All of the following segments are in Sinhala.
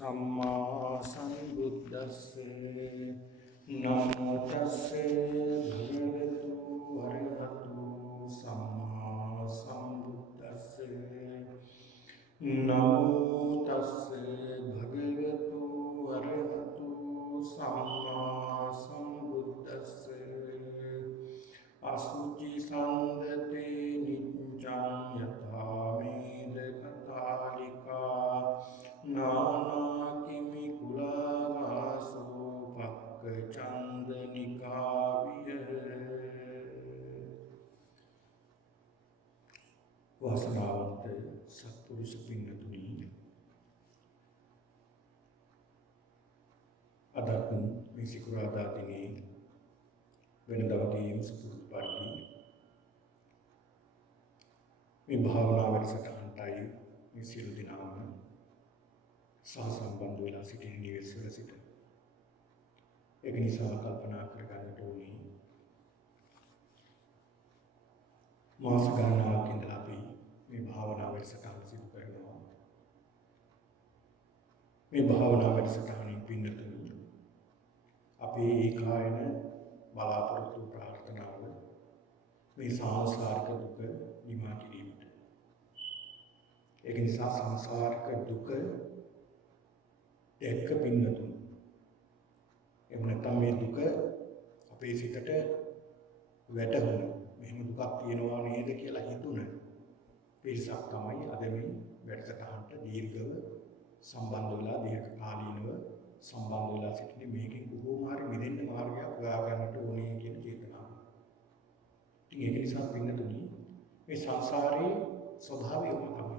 සම්මා සම්බුද්දස්සේ නමෝ තස්සේ භගවතු වරහතු සම්මා සම්බුද්දස්සේ නමෝ තස්සේ භගවතු වරහතු සම්මා සම්බුද්දස්සේ අසුචි සම්දති නිච්ඡං යථා මේද කතාලිකා නානාකිමි කුලාවාසෝ පක්ක චන්දනිකාවිය. වාසනාවන්ත සත්පුරුෂ පින්නතුනි, අදත් මේ සිකුරාදා දිනේ වෙනදා වගේම සුපුරුදු පරිදි මේ භාවනා වැඩසටහනටයි මේ සියලු දෙනාම සහසම්බන්ධ වෙලා සිටින නිවෙස්වල සිට. ඒක නිසා කල්පනා කරගන්නට ඕනේ, මාස ගණනාවක් ඉඳලා අපි මේ භාවනා වැඩසටහන සිදු කරනවා. මේ භාවනා වැඩසටහනින් පින්නතුනි අපේ ඒකායන බලාපොරොත්තු ප්‍රාර්ථනාව මේ සංසාරික දුක නිමා කිරීමට. ඒක නිසා සංසාරික දුක එක්ක පින්නතුනි, එහෙම නැත්නම් මේ දුක අපේ සිතට වැටහුණු මෙහෙම දුකක් තියෙනවා නේද කියලා හිතුණ පිරිසක් තමයි අද මේ වැඩසටහනට දීර්ඝව සම්බන්ධ වෙලා දීර්ඝ කාලීනව සම්බන්ධ වෙලා සිටින්නේ. මේකෙන් බොහෝම හරි මිදෙන්න මාර්ගයක් හොයා ගන්නට ඕනේ කියන චේතනාව. ඉතින් ඒක නිසා පින්නතුනි මේ සංසාරේ ස්වභාවයම තමයි.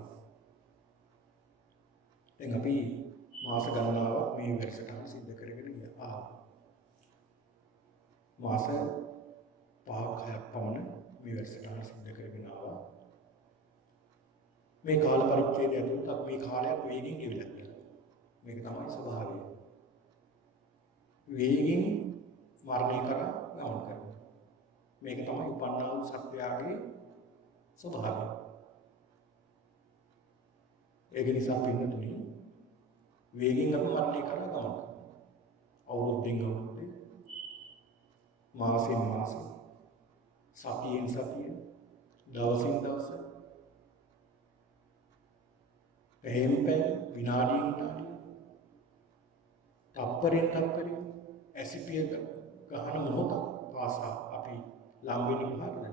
දැන් අපි මාස ගණනාවක් මේ වැඩසටහන සිද්ධ කරගෙන ගියා. මාස 5-6ක් පමණ මේ වැඩසටහන සිද්ධ කරගෙන ආවා. මේ කාල පරිච්ඡේදය ඇතුළත අපි මේ කාලයක් වේගින් ගෙවිලා ගියා. මේක තමයි ස්වභාවය. වේගින් මරණය කරා ගමන් කරනවා. මේක තමයි උපන්නා වූ සත්‍යයේ ස්වභාවය. ඒක නිසා පින්නතුනි වේගින් අපි මරණය කරා ගමන් කරනවා. අවුරුද්දෙන් අවුරුද්ද, මාසෙන් මාස, සතියෙන් සතිය, දවසින් දවස, පැයෙන් පැය, විනාඩියෙන් විනාඩිය, තප්පරෙන් තප්පරය, ඇසිපිය ගහන මොහොත පාසා අපි ලං වෙන්නේ මොකද්ද?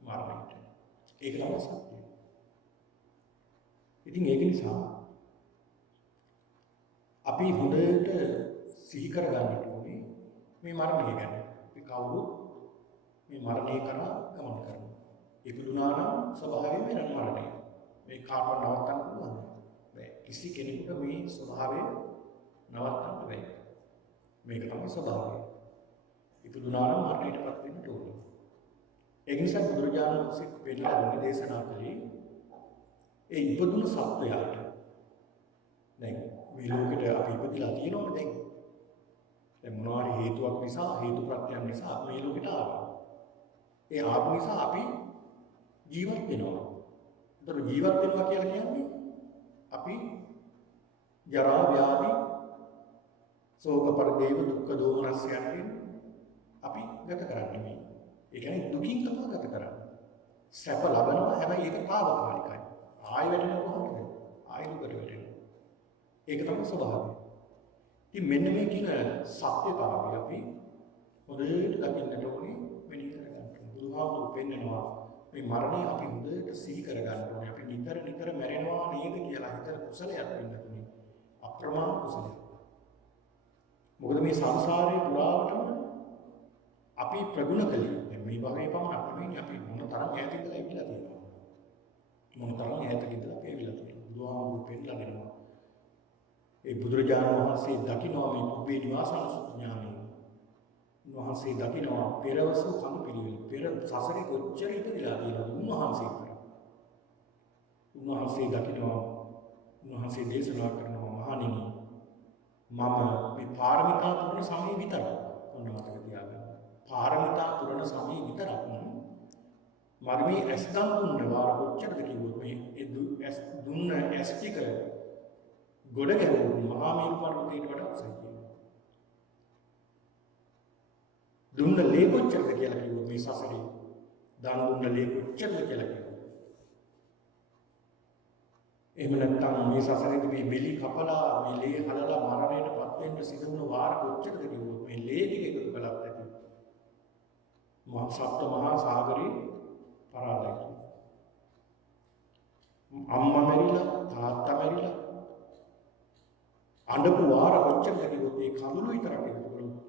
මරණයට. ඒක තමයි සත්‍යය. ඉතින් ඒක නිසා අපි හොඳට සිහි කර ගන්නට ඕනේ මේ මරණය ගැන. අපි කවුරුත් මේ මරණය කරා ගමන් කරනවා. ඉපදුනා නම් ස්වභාවයෙන් වෙන මරණය. මේ කාටවත් නවත්තන්න පුළුවන්ද? බැහැ. කිසි කෙනෙකුට මේ ස්වභාවය නවත්තන්න බැහැ. මේක තමයි ස්වභාවය. ඉපදුනා නම් මරණයටපත් වෙන්න ඕනේ. ඒ නිසා බුදුරජාණන් වහන්සේ පෙන්නලා දුන්න දේශනා කළේ ඒ ඉපදුණු සත්වයාට දැන් මේ ලෝකෙට අපි ඉපදිලා තියෙනවනේ. දැන් මොනවා හරි හේතුවක් නිසා, හේතු ප්‍රත්‍යයන් නිසා මේ ලෝකෙට ආවා. ඒ ආපු නිසා අපි ජීවත් වෙනවා. ඒතර ජීවත් වෙනවා කියලා කියන්නේ අපි ජරා ව්‍යාධි ශෝක පරිදේව දුක්ඛ දෝමනස්යන්ගෙන් අපි ගත කරන්නේ මේ. ඒ කියන්නේ දුකින් තමයි ගත කරන්නේ. සැප ලබනවා, හැබැයි ඒක తాවකාලිකයි. ආයෙ වැටෙනවා කොහොමද? ආයෙ දුකට වැටෙනවා. ඒක තමයි ස්වභාවය. ඉතින් මෙන්න මේ කියන සත්‍යතාවය අපි හොඳට දකින්නට ඕනේ, මෙනෙහි කරගන්න ඕනේ. බුදුහාමුදුරු පෙන්නනවා මේ මරණය අපි හොඳට සිහි කරගන්න ඕනේ. අපි නිතර නිතර මැරෙනවා නේද කියලා හිතන කුසලයක් වෙන්න තුනේ. අප්‍රමාණ කුසලයක්. මොකද මේ සංසාරේ පුරාවටම අපි ප්‍රගුණ කළේ මේ භවයේ පමණක් නෙවෙයි, අපි මොන තරම් ඈත ඉඳලා ඉවිලා තියෙනවා. මොන තරම් ඈත ඉඳලා අපි ඉවිලා තියෙනවා. බුදුහාමුදුරු පෙන්නලා දෙනවා. ඒ බුදුරජාණන් වහන්සේ දකිනවා මේ පුබ්බේ නිවාසානුස්සති ඥානය. උන්වහන්සේ දකිනවා පෙරවසු කඳු පිළිවෙල. පෙර සසරේ කොච්චර ඉපදිලා තියෙනවද උන්වහන්සේ කරා. උන්වහන්සේ දකිනවා, උන්වහන්සේ දේශනා කරනවා, මහණෙනි මම මේ පාරමිතා පුරන සමයේ විතරක් ඔන්න මතක තියාගන්න. පාරමිතා පුරන සමයේ විතරක් මර්මී ඇස් දුන්න වාර කොච්චරද කිව්වොත් මේ ඇස් දුන්න ඇස් ටික ගොඩ ගැහුණු මහා මේරු පර්වතයට වඩා උසයි කියනවා. දුන්න ලේ කොච්චරද කියලා කිව්වොත් මේ සසරේ දන් දුන්න ලේ කොච්චරද කියලා කිව්වොත්. එහෙම නැත්නම් මේ සසරේදී මේ බෙලි කපලා මේ ලේ හලලා මරණයටපත් වෙන්න සිදු වුණ වාර කොච්චරද කිව්වොත් මේ ලේ ටික එකතු කළත් ඇති. මහා සප්ත මහා සාගරේ පරාදයි. අම්මා මැරිලා තාත්තා මැරිලා අඬපු වාර කොච්චරද කිව්වොත් ඒ කඳුළු විතරක් එකතු කරලා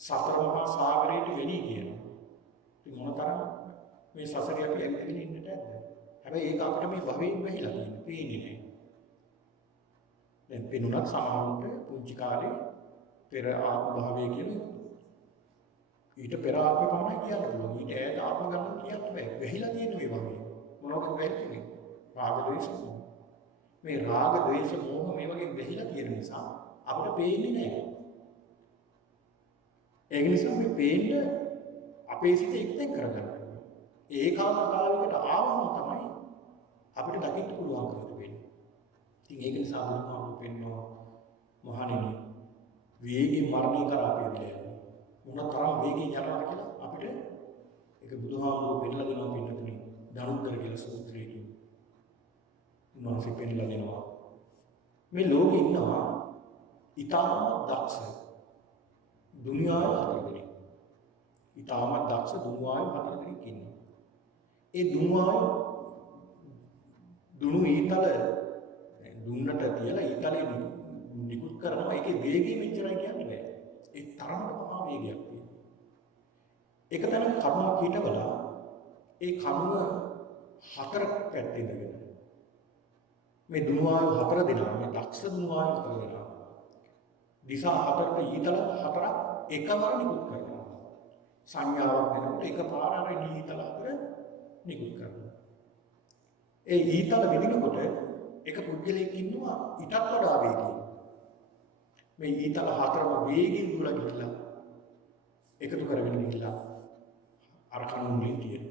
සතර මහා සාගරයට වෙණී කියනවා. ඉතින් මොනතරම් මේ සසරේ අපි ඇවිදගෙන ඉන්නට ඇද්ද? හැබැයි ඒක අපිට මේ භවයෙන් වැහිලා තියෙන්නේ පේන්නේ නැහැ. දැන් පිනුණත් සමහරුන්ට පුංචි කාලේ පෙර ආත්ම භාවය කියලා ඊට පෙර ආත්ම පමණයි කියන්න පුළුවන්. ඊට ඈත ආත්ම ගණන් කියන්න බෑ. වැහිලා තියෙන්නේ මේ භවයේ. මොනවද වැහින්නේ? රාග ද්වේෂ මොහ. මේ රාග ද්වේෂ මොහ මේ වගේ වැහිලා තියෙන නිසා අපිට පේන්නේ නැහැ. ඒක නිසා මේ පේන්න අපේ සිත එක්තෙන් කරගන්න. ඒකාග්‍රතාවයකට ආවම තමයි අපිට දකින්න පුළුවන්කම වෙන්නේ. ඉතින් ඒක නිසා බුදුහාමුදුරුවෝ පෙන්වනවා මහණෙනි වේගයෙන් මරණය කරා පිළිදලා යනවා. මොනතරම් වේගයෙන් යනවාද කියලා අපිට ඒක බුදුහාමුදුරුවෝ පෙන්ලා දෙනවා පින්නතුනි. දනුද්දර කියලා සූත්‍රයකින්. උන්වහන්සේ පෙන්ලා දෙනවා. මේ ලෝකේ ඉන්නවා ඊටාම දක්ෂ දුනියාවේ 4 දෙනෙක්. ඊටාම දක්ෂ දුනුවාවේ 4 දෙනෙක් ඉන්නවා. ඒ දුනුවාවේ දුනු ඊතල දුන්නට තියලා ඊතලේ නිකුත් කරනවා. ඒකේ වේගය මෙච්චරයි කියන්නේ බෑ. ඒ තරමට මහා වේගයක් තියෙනවා. එක තැනක කරුණක් හිටවලා ඒ කරුණ 4 පැත්තේ ඉඳගෙන මේ දුනුවාවේ 4 දෙනා මේ දක්ෂ දුනුවාවේ 4 දෙනා දිසා 4ට ඊතල 4ක් එකවර නිකුත් කරනවා. සංඥාවක් දෙනකොට එකපාර අර ඊතල 4 නිකුත් කරනවා. ඒ ඊතල විදිනකොට එක පුද්ගලයෙක් ඉන්නවා ඊටත් වඩා වේගයෙන්. මේ ඊතල 4ම වේගින් දුවලා ගිහිල්ලා එකතු කරගෙන ගිහිල්ලා අර කණුමුලින් තියෙන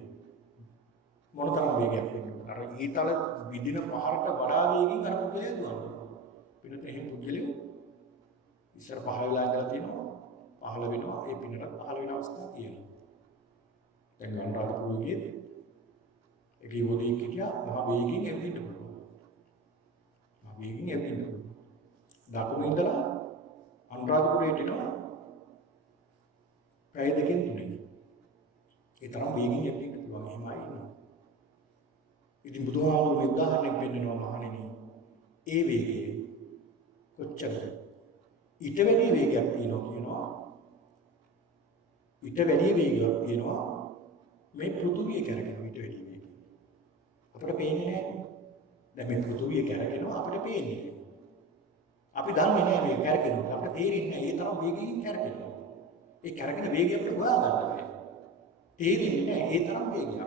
මොනතරම් වේගයක් වෙනවද? අර ඊතල විදින පාරට වඩා වේගින් අර පුද්ගලයා දුවනවා. පින්නත එහෙම පුද්ගලයෝ ඉස්සර පහළ වෙලා ඉඳලා තියෙනවා. පහළ වෙනවා ඒ පින්නටත් පහළ වෙන අවස්ථා තියෙනවා. දැන් අනුරාධපුරයේ ඒක යෝධයෙක් හිටියා මහා වේගයෙන් ඇවිදින්න පුළුවන්. මහා වේගයෙන් ඇවිදින්න පුළුවන්. දකුණු ඉඳලා අනුරාධපුරයට එනවා පැය දෙකෙන් තුනෙන්. ඒ තරම් වේගයෙන් ඇවිදින්න පුළුවන්. එහෙමයි ඉන්නවා. ඉතින් බුදුහාමුදුරුවෝ උදාහරණයක් පෙන්නනවා මහණෙනි. ඒ වේගය කොච්චරද? ඊට වැඩි වේගයක් තියෙනවා කියනවා. ඊට වැඩි වේගයක් තියෙනවා මේ පෘථුවිය කරකිනවා ඊට වැඩි වේගයක්. අපිට පේන්නේ නැහැ. දැන් මේ පෘථුවිය කරකිනවා අපිට පේන්නේ නැහැ. අපි දන්නේ නැහැ මේ කරකිනවා. අපිට තේරෙන්නේ නැහැ ඒ තරම් වේගයෙන් කරකිනවා. ඒ කරකින වේගය අපිට හොයා ගන්න බැහැ. තේරෙන්නේ නැහැ ඒ තරම් වේගයක්.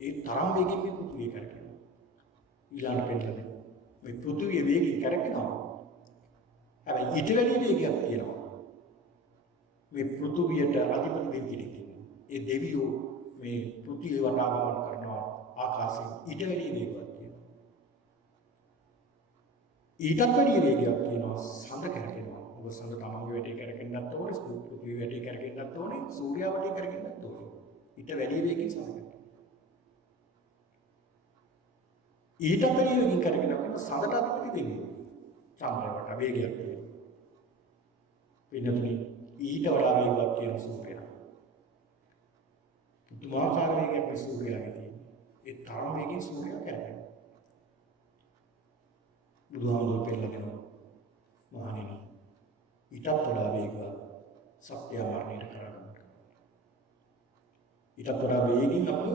ඒ තරම් වේගයෙන් මේ පෘථුවිය කරකිනවා. ඊළඟට පෙන්නලා දෙනවා. මේ පෘථුවිය වේගයෙන් කරකිනවා. හැබැයි ඊට වැඩි වේගයක් තියෙනවා. මේ පෘථුවියට අධිපති දෙවියෙක් ඉන්නවා. ඒ දෙවියෝ මේ පෘථිවිය වටා ගමන් කරනවා ආකාශයෙන් ඊට වැඩි වේගයක් තියෙනවා. ඊටත් වැඩි වේගයක් තියෙනවා සඳ කරකිනවා. ඔබ සඳ තමන්ගේ වැඩේ කරකින්නත් ඕනේ, පෘථිවිය වැඩේ කරකින්නත් ඕනේ, සූර්යයා වැඩේ කරකින්නත් ඕනේ. ඊට වැඩි වේගකින් සඳ කරකිනවා. ඊට වැඩි වේගකින් කරකිනවා සඳට අධිපති දෙවියෝ. චන්ද්‍රවට වේගයක් තියෙනවා. වෙනතුනි ඊට වඩා වේගයක් තියෙන සූර්යයා. පුදුමාකාර වේගයක් මේ සූර්යයාගේ තියෙනවා. ඒ තරම් වේගයෙන් සූර්යයා කරකිනවා. බුදුහාමුදුරුවෝ පෙන්නලා දෙනවා. මහණෙනි ඊටත් වඩා වේගයක් සත්‍ය මරණයට කරගන්න. ඊටත් වඩා වේගින් අපි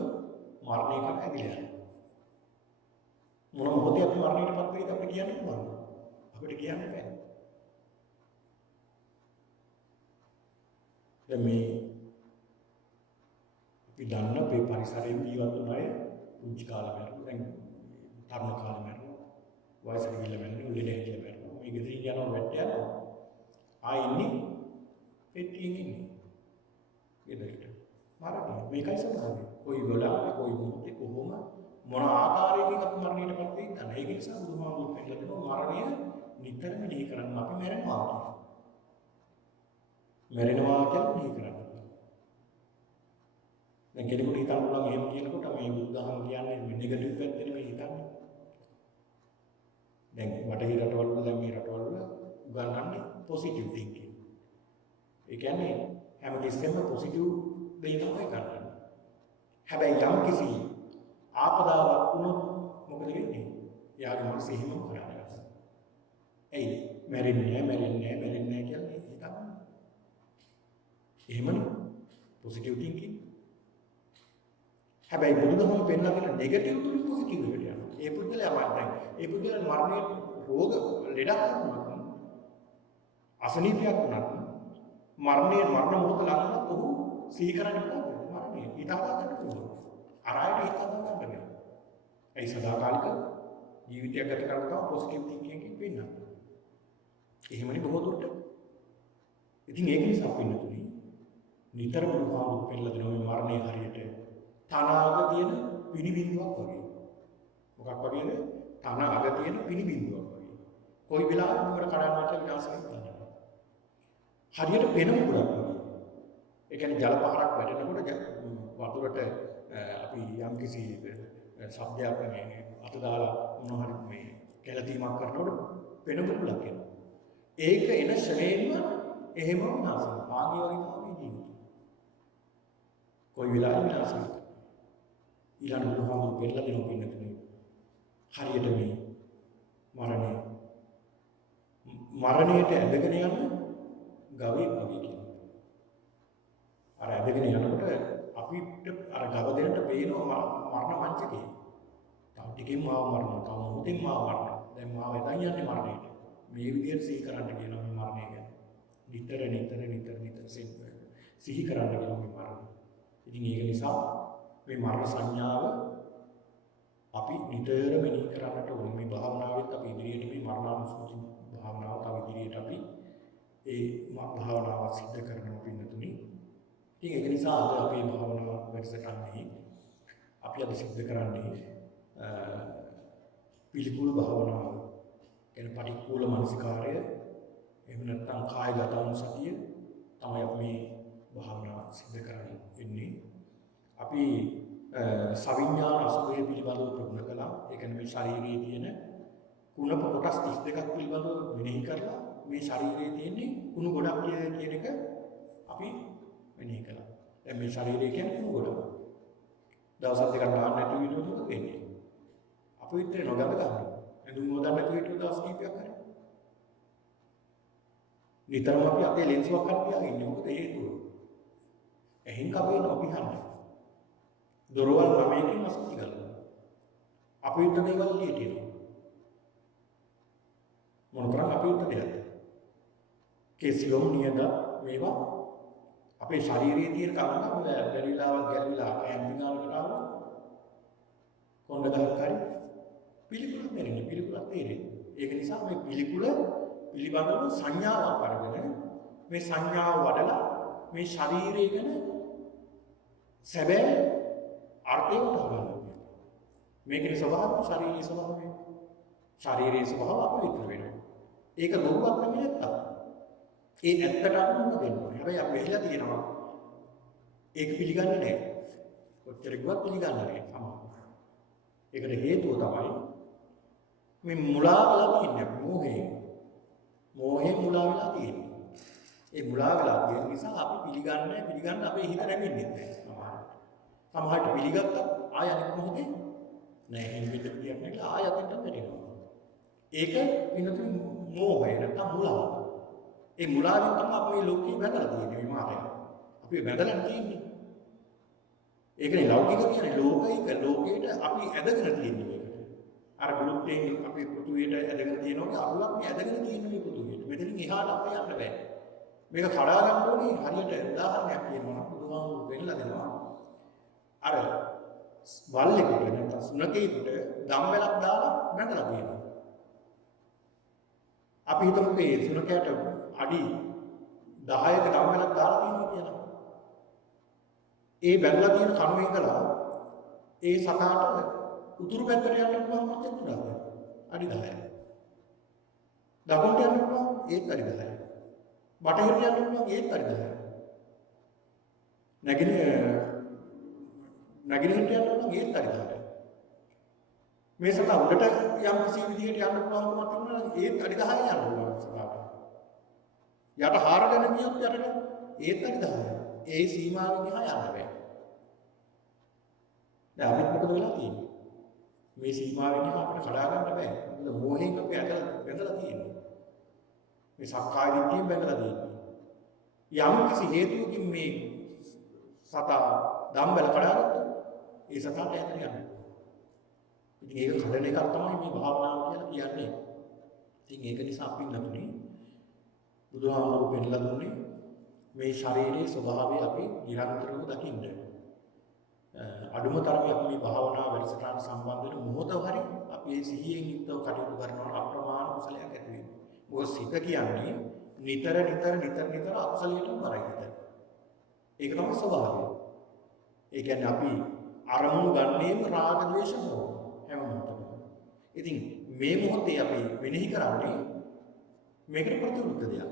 මරණය කරා ඇදලා යනවා. මොන මොහොතේ අපි මරණයටපත් වෙයිද අපිට කියන්න පුළුවන්ද? අපිට කියන්න බෑ. දැන් මේ අපි දන්න අපේ පරිසරයේ ජීවත් වුණ අය පුංචි කාලේ මැරුණා. දැන් තරුණ කාලේ මැරුණා. වයසට ගිහිල්ලා මැරුණා. ලෙඩ හිටිලා මැරුණා. මේ ගෙදරින් යනවා වැට්ට යනවා. ඉන්නේ පෙට්ටියෙන් ඉන්නේ. ගෙදරට. මරණය. මේකයි සමාධිය. කොයි වෙලාවෙ කොයි මොහොතේ කොහොම මොන ආකාරයකින් අපි මරණයටපත් වෙයිද? ඒක නිසා බුදුහාමුදුරුවෝ පෙන්නලා දෙනවා නිතර මෙනෙහි කරන්න අපි මැරෙනවා. මැරෙනවා කියලා මෙනෙහි කරන්න. දැන් කෙනෙකුට හිතන්න පුළුවන් එහෙම කියනකොට මේ බුද්ධහම කියන්නේ නෙගටිව් පැත්තේ නෙමෙයි හිතන්නේ. දැන් වටේ රටවල් වල දැන් මේ රටවල් වල උගන්වන්නේ පොසිටිව් තින්කින්. ඒ කියන්නේ හැමතිස්සෙම පොසිටිව් දේ තමයි ගන්න. හැබැයි යම් කිසි ආපදාවක් වුණොත් මොකද වෙන්නේ? යාගේ මනස එහෙම කරන්නේ. එයි මැරෙන්නේ කියන්නේ හිතන්නේ. එහෙමනේ පොසිටිව් තින්කින්. හැබැයි බුදුදහම පෙන්නන නෙගටිව් තුලින් පොසිටිව් එකට යනවා. ඒ පුද්ගලයා දැන් ඒ පුද්ගලයා මරණයට රෝග ලෙඩක් වුණත් අසනීපයක් වුණත් මරණ මොහොත ළඟට ඔහු සිහි කරන්නේ මොකද? මරණය හිතා ගන්න පුළුවන්. අරයට හිතා ගන්න බැහැ. ඒ සදාකාලික ජීවිතයක් ගත කරන තව පොසිටිව් තින්කින් එකකින් වෙන්න. එහෙමනේ බොහෝ දුරට. ඉතින් ඒක නිසා පින්නතුනි නිතරම බුදුහාමුදුරු පෙන්නලා දෙන මේ මරණය හරියට තනාග තියෙන පිනිබින්දුවක් වගේ. මොකක් වගේද? තනාග තියෙන පිනිබින්දුවක් වගේ. කොයි වෙලාවෙත් උඹට කඩන්නට විනාශයක් තියෙනවා. හරියට පෙන මුකුලක් වගේ. ඒ කියන්නේ ජල පහරක් වැටෙනකොට වතුරට අපි යම් කිසි ශබ්දයක් මේ අත දාලා මොනවා හරි මේ කැළතීමක් කරනකොට පෙන මුකුලක් එනවා. ඒක එන ශ්‍රේණිම එහෙම විනාශ වෙනවා. ආගේ වගේ තමයි ජීවිතය. කොයි වෙලාවෙත් විනාශ වෙනවා. ඊළඟ බුදුහාමුදුරු පෙන්නලා දෙනවා පින්නතුනේ. හරියට මේ මරණයට ඇදගෙන යන ගවයෙක් වගේ කියනවා. අර ඇදගෙන යනකොට අපිට අර ගව දෙන්නට පේනවා මරණ මංචකේ. තව ටිකකින් මාව මරනවා, තව මොහොතින් මාව මරනවා. දැන් මාව එදන් යන්නේ මරණයට. මේ විදිහට සිහි කරන්න කියනවා මේ මරණය ගැන. නිතර සිහි කරන්න කියනවා මේ මරණය. ඉතින් ඒක නිසා මේ මරණ සංඥාව අපි නිතර මෙනෙහි කරන්නට ඕනේ. මේ භාවනාවෙත් අපි ඉදිරියට මේ මරණානුස්සති භාවනාව තව ඉදිරියට අපි ඒ භාවනාව සිද්ධ කරනවා පින්නතුනි. ඉතින් ඒක නිසා අද අපේ භාවනාව වැඩසටහනේ අපි අද සිද්ධ කරන්නේ පිළිකුල් භාවනාව. එන පටික්කුල මානසිකාරය එහෙම නැත්නම් කායගත අනුසතිය තමයි අපි මේ භාවනාව සිද්ධ කරන්නේ. අපි සවිඥාන අසුභය පිළිබඳව ප්‍රගුණ කළා. ඒ කියන්නේ මේ ශරීරයේ තියෙන කුණප කොටස් 32ක් පිළිබඳව මෙනෙහි කරලා මේ ශරීරයේ තියෙන කුණු ගොඩක් කියන එක අපි මෙනෙහි කළා. දැන් මේ ශරීරය කියන්නේ කුණු ගොඩක්. දවස් දෙකක් නාන්න නැති විදිහට මොකද වෙන්නේ? අපි විතරේ නොගඳ ගන්නවා. එඳුම් හොදන්න නැති විදිහට දවස් කිහිපයක් හරි. නිතරම අපි අතේ ලෙන්සුවක් අරන් තියාගෙන ඉන්නේ. මොකද හේතුව? එහෙන් කපේන අපි හන්නේ. දොරවල් 9කින් අසුචි කරනවා. අපි විතර දේවල් එළියට එනවා. මොනතරම් අපි විතර දෙයක්ද? කේසියම් නියද මේවා අපේ ශරීරයේ තියෙන කරුණ බැරිලාවක් ගැලවිලා කැම්පින්ගාලකට ආවොත් කොණ්ඩ ගහක් හරි පිළිකුලක් දෙන්නේ පිළිකුලක් තේරෙන්නේ. ඒක නිසා මේ පිළිකුල පිළිබඳව සංඥාවක් අරගෙන මේ සංඥාව වඩලා මේ ශරීරය ගැන සැබෑ අර්ථය උදා ගන්නවා. මේකේ ස්වභාවය ශරීරයේ ස්වභාවය. ශරීරයේ ස්වභාවය අපි විතර වෙනවා. ඒක ලෝකවත් නෙමෙයි නැත්තම්. ඒ ඇත්තට අනුව දෙන්නේ. හැබැයි අපි වෙහිලා තියෙනවා. ඒක පිළිගන්නේ නැහැ. කොච්චර කිව්වත් පිළිගන්නේ නැහැ සමහරවිට. ඒකට හේතුව තමයි මේ මුලා වෙලා තියෙන්නේ මෝහයෙන් මුලා වෙලා තියෙන්නේ. ඒ මුලා වෙලා තියෙන නිසා අපි පිළිගන්න අපේ හිත රැඳෙන්නේ නැහැ. සමහරට පිළිගත්තා ආය අනිත් මොහොතේ නෑ එහෙම විදිහට කියන්නේ ආය අතට වැටෙනවා. ඒක වෙනතු මෝහය නැත්නම් මුලාව. ඒ මුලාවෙන් තමයි අපි මේ ලෝකේ බැඳලා තියෙන්නේ මේ මායя. අපි බැඳලා තියෙන්නේ. ඒකනේ ලෞකික කියන්නේ ලෝකයට අපි ඇදගෙන තියෙන්නේ මේකට. අර බුදුත්වයෙන් අපි පෘථුවියට ඇදගෙන තියෙනවා අපි ඇදගෙන තියෙන්නේ මේ පෘථුවියට. මෙතනින් එහාට අපිට යන්න බෑ. මේක කඩා ගන්න ඕනේ හරියට උදාහරණයක් කියනවා නම් බුදුහාමුදුරු වෙන්නලා දෙනවා. අර වල්ලෙකුට නැත්නම් සුනකෙකුට දම්වැලක් දාලා බැඳලා තියෙනවා. අපි හිතමු මේ සුනකයට අඩි 10ක දම්වැලක් දාලා තියෙනවා කියලා. ඒ බැඳලා තියෙන කණුවේ ඉඳලා ඒ සතාට උතුරු පැත්තට යන්න පුළුවන් මොකද උඩට? අඩි 10යි. දකුණට යන්න පුළුවන් ඒත් අඩි 10යි. බටහිරට යන්න පුළුවන් ඒත් අඩි 10යි. නැගෙනහිරට යන්න පුළුවන් ඒත් අඩි 10යි. මේ සතා උඩට යම් කිසි විදිහකට යන්න පුළුවන්කමක් තිබුණා නම් ඒත් අඩි 10යි යන්න පුළුවන් සතාට. යට හාරගෙන ගියොත් යටට ඒත් අඩි 10යි. ඒ සීමාවෙන් එහා යන්න බෑ. දැන් අපිට මොකද වෙලා තියෙන්නේ? මේ සීමාවෙන් එහා අපිට කඩා ගන්න බෑ. මොකද මෝහයෙන් අපි බැඳලා තියෙන්නේ. මේ සක්කාය දිට්ඨියෙන් බැඳලා තියෙන්නේ. යම් කිසි හේතුවකින් මේ සතා දම්බල කඩාගත්තොත් ඒ සතාට ඈතට යනවා. ඉතින් ඒක කඩන එකක් තමයි මේ භාවනාව කියලා කියන්නේ. ඉතින් ඒක නිසා අපි නතුනේ බුදුහාමුදුරුවෝ පෙන්නලා දුන්නේ මේ ශරීරයේ ස්වභාවය අපි නිරන්තරව දකින්න. අඩුම තරමේ අපි මේ භාවනා වැඩසටහන සම්බන්ධ වෙන මොහොත හරි අපි මේ සිහියෙන් යුක්තව කටයුතු කරනවා අප්‍රමාණ කුසලයක් ඇති වෙනවා. මොකද සිත කියන්නේ නිතර අකුසලයටම බරයි හිත. ඒක තමයි ස්වභාවය. ඒ කියන්නේ අපි අරමුණු ගන්නේම රාග ද්වේෂ මොහ හැම මොහොතකම. ඉතින් මේ මොහොතේ අපි වෙනෙහි කරන්නේ මේකට ප්‍රතිවිරුද්ධ දෙයක්.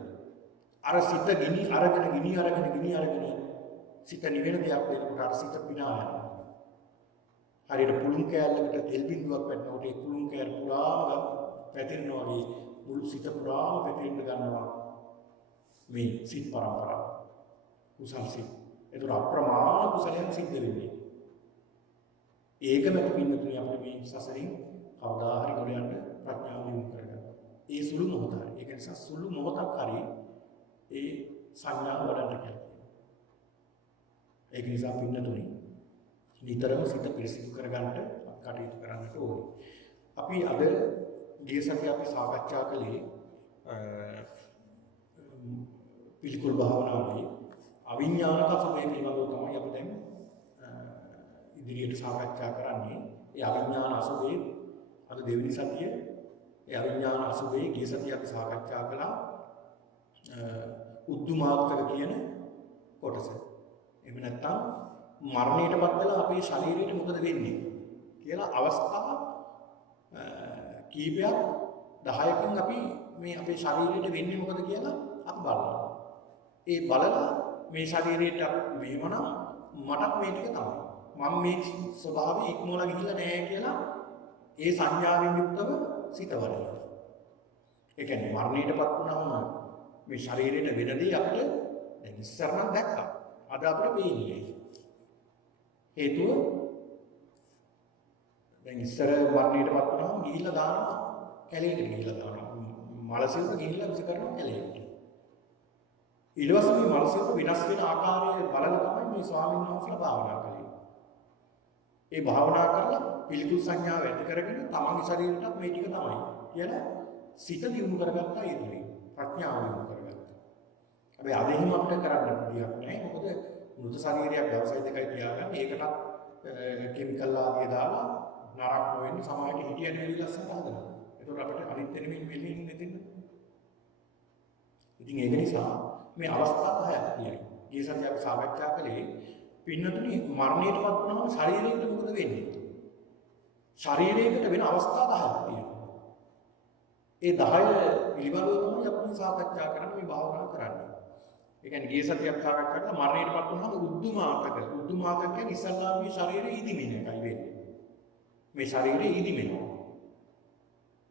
අර සිත ගිනි අරගෙන සිත නිවෙන දෙයක් වෙනකොට අර සිත පිනා යනවා. හරියට පුළුන් කෑල්ලකට තෙල් බිඳුවක් වැටෙනකොට ඒ පුළුන් කෑල්ල පුරාම පැතිරෙනවා වගේ මුළු සිත පුරාම පැතිරෙන්න ගන්නවා මේ සිත් පරම්පරාව. කුසල් සිත්. ඒතර අප්‍රමාණ කුසලයන් සිද්ධ වෙන්නේ. ඒක නැති පින්නතුනි අපිට මේ සසරින් කවදා හරි ගොඩ යන්න ප්‍රඥාව දියුණු කරගන්න. ඒ සුළු මොහොතයි. ඒක නිසා සුළු මොහොතක් හරි ඒ සංඥාව වඩන්න කියලා. ඒක නිසා පින්නතුනි නිතරම සිත පිරිසිදු කරගන්න කටයුතු කරන්නට ඕනේ. අපි අද ගිය සතියේ අපි සාකච්ඡා කළේ පිළිකුල් භාවනාවේ අවිඥානික අසුභය පිළිබඳව තමයි අපි දැන් ඉදිරියට සාකච්ඡා කරන්නේ. ඒ අවිඥාන අසුභයේ අද දෙවෙනි සතියේ ඒ අවිඥාන අසුභයේ ගිය සතියේ අපි සාකච්ඡා කළා උද්දුමාර්ථක කියන කොටස. එහෙම නැත්නම් මරණයටපත් වෙලා අපේ ශරීරයට මොකද වෙන්නේ කියලා අවස්ථා කීපයක් 10කින් අපි මේ අපේ ශරීරයට වෙන්නේ මොකද කියලා අපි බලනවා. ඒ බලලා මේ ශරීරයට මෙහෙමනම් මටත් මේ ටික තමයි. මම මේ ස්වභාවය ඉක්මවලා ගිහිල්ලා නැහැ කියලා ඒ සංඥාවෙන් යුක්තව සිත වඩනවා. ඒ කියන්නේ මරණයටපත් වුණාම මේ ශරීරයට වෙනදී අපිට දැන් ඉස්සර නම් දැක්කා. අද අපිට පේන්නේ. හේතුව දැන් ඉස්සර මරණයටපත් වුණාම ගිහිල්ලා දානවා කැලේකට ගිහිල්ලා දානවා. මලසිරුර ගිහිල්ලා විස කරනවා කැලේකට. ඊට පස්සේ මේ මනසිරුර විනාශ වෙන ආකාරය බලලා තමයි මේ ස්වාමීන් වහන්සේලා භාවනා කළේ. ඒ භාවනා කරලා පිළිකුල් සංඥාව ඇති කරගෙන තමන්ගේ ශරීරයටත් මේ ටික තමයි කියලා සිත දියුණු කරගත්තා ඒ තුලින් ප්‍රඥාව දියුණු කරගත්තා. හැබැයි අද එහෙම අපිට කරන්න දෙයක් නැහැ. මොකද මෘත ශරීරයක් දවසයි දෙකයි තියාගන්න ඒකටත් කිමිකල් ආදිය දාලා නරක නොවෙන්න සමාජයේ හිටියන වෙලි ලස්සන හදනවා. ඒතකොට අපිට අනිත් දෙනෙමින් මෙලින් නෙදින්න. ඉතින් ඒක නිසා මේ අවස්ථා 10ක් තියෙනවා. ඊයේ සතියේ අපි සාකච්ඡා කළේ පින්නතුනි මරණයටපත් වුණාම ශරීරයට මොකද වෙන්නේ? ශරීරයකට වෙන අවස්ථා 10ක් තියෙනවා. ඒ 10 පිළිබඳව තමයි අපි සාකච්ඡා කරන්නේ මේ භාවනා කරන්නේ. ඒ කියන්නේ ඊයේ සතියේ අපි සාකච්ඡා කළා මරණයටපත් වුණාම උද්දුමාතක කියන්නේ ඉස්සල්ලා මේ ශරීරයේ ඉදිමින එකයි වෙන්නේ. මේ ශරීරයේ ඉදිමිනවා.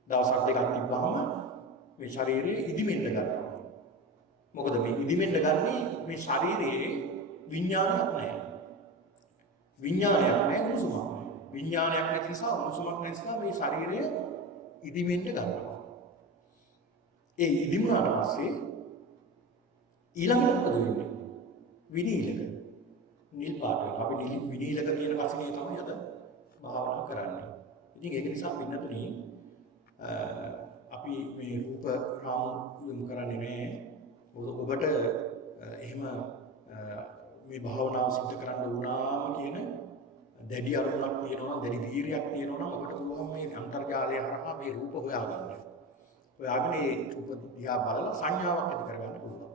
දවසක් දෙකක් තිබ්බහම මේ ශරීරයේ ඉදිමෙන්න ගන්නවා. මොකද මේ ඉදිමෙන්න ගන්නේ මේ ශරීරයේ විඥානයක් නැහැ. විඥානයක් නැහැ උණුසුමක් නැහැ. විඥානයක් නැති නිසා උණුසුමක් නැති නිසා මේ ශරීරය ඉදිමෙන්න ගන්නවා. ඒ ඉදිමුණාට පස්සේ ඊළඟට මොකද වෙන්නේ? විනීලක. නිල් පාට වෙනවා. අපි විනීලක කියන වචනේ තමයි අද භාවනා කරන්නේ. ඉතින් ඒක නිසා පින්නතුනි අපි මේ රූප රාමු යොමු කරන්නේ නැහැ. ඔබට එහෙම මේ භාවනාව සිද්ධ කරන්න වුණාම කියන දැඩි අරමුණක් තියෙනවා, දැඩි වීරියක් තියෙනවා නම් ඔබට පුළුවන් මේ අන්තර්ජාලය හරහා මේ රූප හොයාගන්න. හොයාගෙන ඒ රූප දිහා බලලා සංඥාවක් ඇති කරගන්න පුළුවන්.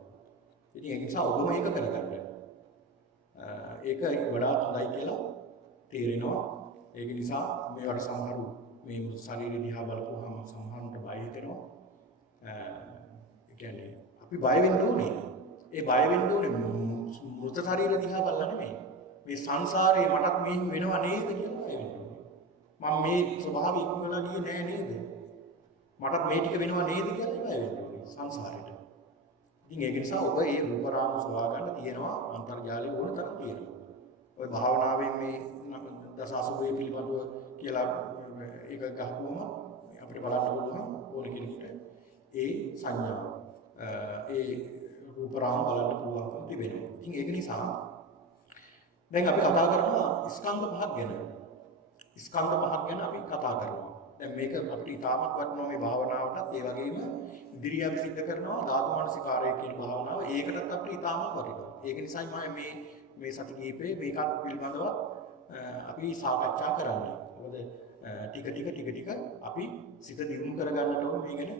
ඉතින් ඒක නිසා ඔබම ඒක කරගන්න. ඒක වඩාත් හොඳයි කියලා තේරෙනවා. ඒක නිසා මේවට සමහරු මේ ශරීරය දිහා බලපුවාම සමහරවිට බය හිතෙනවා. කියන්නේ අපි බය වෙන්න ඕනේ. ඒ බය වෙන්න ඕනේ මෘත ශරීර දිහා බලලා නෙමෙයි. මේ සංසාරේ මටත් මෙහෙම වෙනව නේද කියලා බය වෙන්න ඕනේ. මම මේ ස්වභාවය ඉක්මවලා ගියේ නෑ නේද? මටත් මේ ටික වෙනව නේද කියලා බය වෙන්න ඕනේ සංසාරෙට. ඉතින් ඒක නිසා ඔබ මේ රූප රාම සොයා ගන්න තියෙනවා අන්තර්ජාලය ඕන තරම් තියෙනවා. ඔය භාවනාවෙන් මේ දස අසුභය පිළිබඳව කියලා ඒක ගහපුවම අපිට බලන්න පුළුවන් ඕන කෙනෙකුට ඒ සංඥා ඒ රූප රාම බලන්න පුළුවන්කම තිබෙනවා. ඉතින් ඒක නිසා දැන් අපි කතා කරනවා ස්කන්ධ පහක් ගැන. ස්කන්ධ පහක් ගැන අපි කතා කරනවා. දැන් මේක අපිට ඉතාමත් වටිනවා මේ භාවනාවටත් ඒ වගේම ඉදිරිය අපි සිද්ධ කරනවා ධාතු මනසිකාරය කියන භාවනාව. ඒකටත් අපිට ඉතාමත් වටිනවා. ඒක නිසායි මම මේ සති කීපේ මේකත් පිළිබඳව අපි සාකච්ඡා කරන්නේ. මොකද ටික අපි සිත දියුණු කරගන්නට ඕන මේ ගැන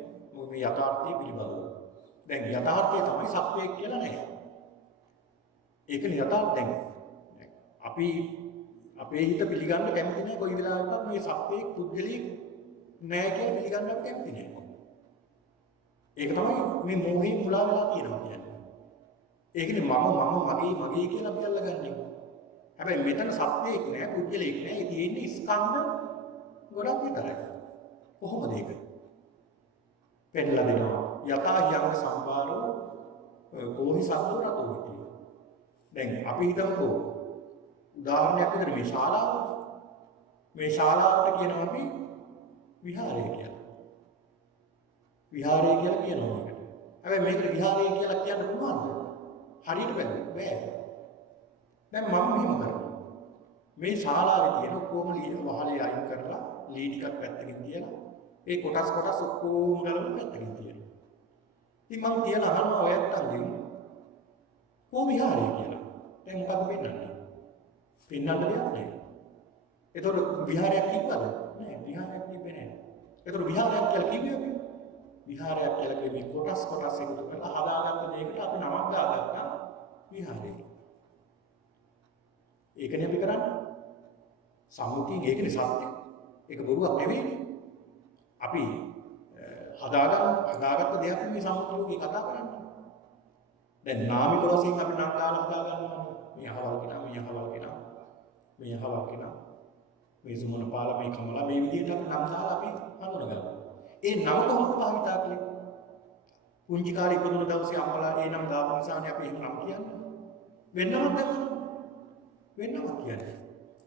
මේ යථාර්ථය පිළිබඳව. දැන් යථාර්ථය තමයි සත්‍යය කියලා නෑ. ඒකනේ යථාර්ථය. අපි අපේ හිත පිළිගන්න කැමති නෑ කොයි වෙලාවකවත් මේ සත්‍යයේ පුද්ගලික නෑ කියලා පිළිගන්න අපි කැමති නෑ. ඒක තමයි මේ මෝහයෙන් මුලා වෙලා තියෙනවා කියන්නේ. ඒකනේ මගේ කියලා අපි අල්ලගන්නේ. හැබැයි මෙතන සත්‍යයක් නෑ පුද්ගලික නෑ. ඒ තියෙන්නේ ස්කන්ධ ගොඩක් විතරයි. කොහොමද ඒක? පෙන්නලා දෙනවා. යථා යංග සම්පාරෝ කෝහි සත්තු රතෝ හිටියෝ. දැන් අපි හිතමුකෝ උදාහරණයක් විදිහට මේ ශාලාවට කියනවා අපි විහාරය කියලා. විහාරය කියලා කියනවා මේකට. හැබැයි මේකට විහාරය කියලා කියන්න පුළුවන්ද? හරියට බෑ. දැන් මම මෙහෙම කරනවා. මේ ශාලාවේ තියෙන ඔක්කොම වහලේ අයින් කරලා ලී ටිකක් පැත්තකින් තියලා ඒ කොටස් ඔක්කොම ගලවලා පැත්තකින් තියනවා. ඉතින් මම කියලා අහනවා ඔයත්තන්ගෙන් කො විහාරය කියලා. දැන් මොකද පෙන්නන්නේ? පෙන්නන්න දෙයක් නැහැ. ඒතකොට විහාරයක් තිබ්බද? නෑ විහාරයක් තිබ්බේ නෑ. ඒතකොට විහාරයක් කියලා කිව්වේ අපි. විහාරයක් කියලා කිව්වේ කොටස් එකතු කරලා හදාගත්ත දෙයකට අපි නමක් දාගත්තා විහාරය. ඒකනේ අපි කරන්නේ. සම්මුතියෙන් ඒකනේ සත්‍ය. ඒක බොරුවක් නෙවෙයිනේ. අපි හදාගත්ත දෙයක් මේ සම්මුතියේ කතා කරන්නේ. දැන් නාමික වශයෙන් අපි නම් දාලා හදාගන්නවා. මේ අහවල් කෙනා, මේ සුමන පාල, මේ කමලා මේ විදිහට අපි නම් දාලා අපි හඳුනගන්නවා. ඒ නම කොහොමද භාවිතා කළේ? පුංචි කාලේ ඉපදුන දවසේ අම්මලා ඒ නම් දාපු නිසානේ අපි එහෙම නම් කියන්නේ. වෙන්නවත් කියන්නේ.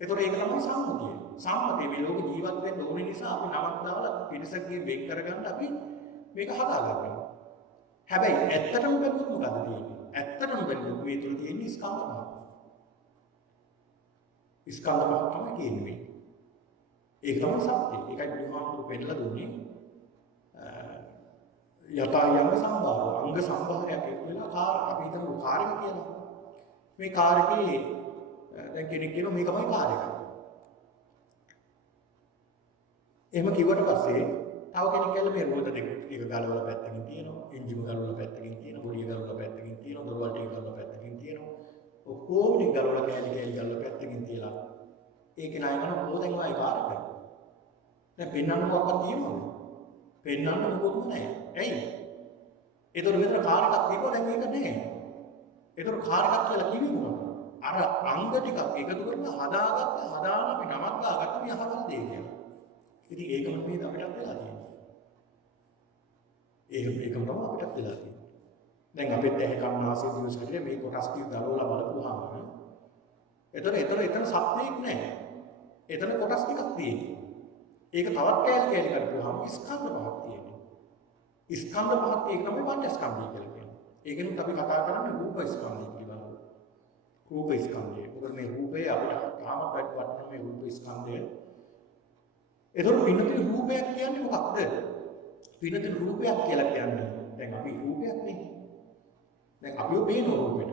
ඒතකොට ඒක තමයි සම්මුතිය. සම්මතේ මේ ලෝක ජීවත් වෙන්න ඕන නිසා අපි නමක් දාලා පිරිසකගේ වෙක් කරගන්න අපි මේක හදාගන්නවා. හැබැයි ඇත්තටම බැලුවොත් මොකද තියෙන්නේ? ඇත්තටම බැලුවොත් මේ තුල තියෙන ස්කන්ධ පහ. ස්කන්ධ පහ තමයි කියන්නේ. ඒක තමයි සත්‍යය. ඒකයි බුදුහාමුදුරු පෙන්නලා දුන්නේ. යථා යංග සම්භාරය. අංග සම්භාරයක් එක්ක වෙලා අපි හිතමු කාර්යක කියලා. මේ කාර්යකේ දැන් කෙනෙක් කියනවා මේකමයි කාර්යක. එහෙම කිව්වට පස්සේ තව කෙනෙක් කියලා මේ රෝද දෙක ගලවලා පැත්තකින් තියෙනවා, එන්ජිම ගලවලා පැත්තකින් තියෙනවා, බොඩිය ගලවලා පැත්තකින් තියෙනවා, දොරවල් ටික ගලවලා පැත්තකින් තියෙනවා. ඔක්කොම ටික ගලවලා කෑලි ගලවලා පැත්තකින් තියලා ඒකේ ණයන මොකදෙන් වයි කාර්යක. දැන් පෙන්වන්න මොකක්ද තියෙනවද? පෙන්වන්න මොකක්ද නැහැ. ඇයි? ඒතර මෙතන කාර්යයක් තිබුණා දැන් මේක නැහැ. ඒතර කාර්යයක් කියලා කිව්වේ මොකක්ද? අර අංග ටිකක් එකතු කරලා හදාලා අපි නමක් දාගත්ත මේ අහවල් දෙය කියලා. ඉතින් ඒකම මේ අපිටත් වෙලා තියෙනවා. ඒකම තමයි අපිටත් වෙලා තියෙන්නේ. දැන් අපිත් ඇහැ කන නාසය දිව ශරීරය මේ කොටස් ටික ගලවලා බලපුවාම එතන සත්‍යයක් නැහැ. එතන කොටස් ටිකක් තියෙනවා. ඒක තවත් කැලි කරපුවාම ස්කන්ධ පහක් තියෙනවා. ස්කන්ධ පහක් ඒක තමයි පංචස්කන්ධය කියලා කියන්නේ. ඒකෙනුත් අපි කතා කරන්නේ රූප ස්කන්ධය පිළිබඳව. රූප ස්කන්ධය. මොකද මේ රූපේ අපිට තාම වටින මේ රූප ස්කන්ධය. ඒතකොට පින්නතින රූපයක් කියන්නේ මොකක්ද? පින්නතින රූපයක් කියලා කියන්නේ දැන් අපි රූපයක් නේ. දැන් අපිව පේන රූපෙට.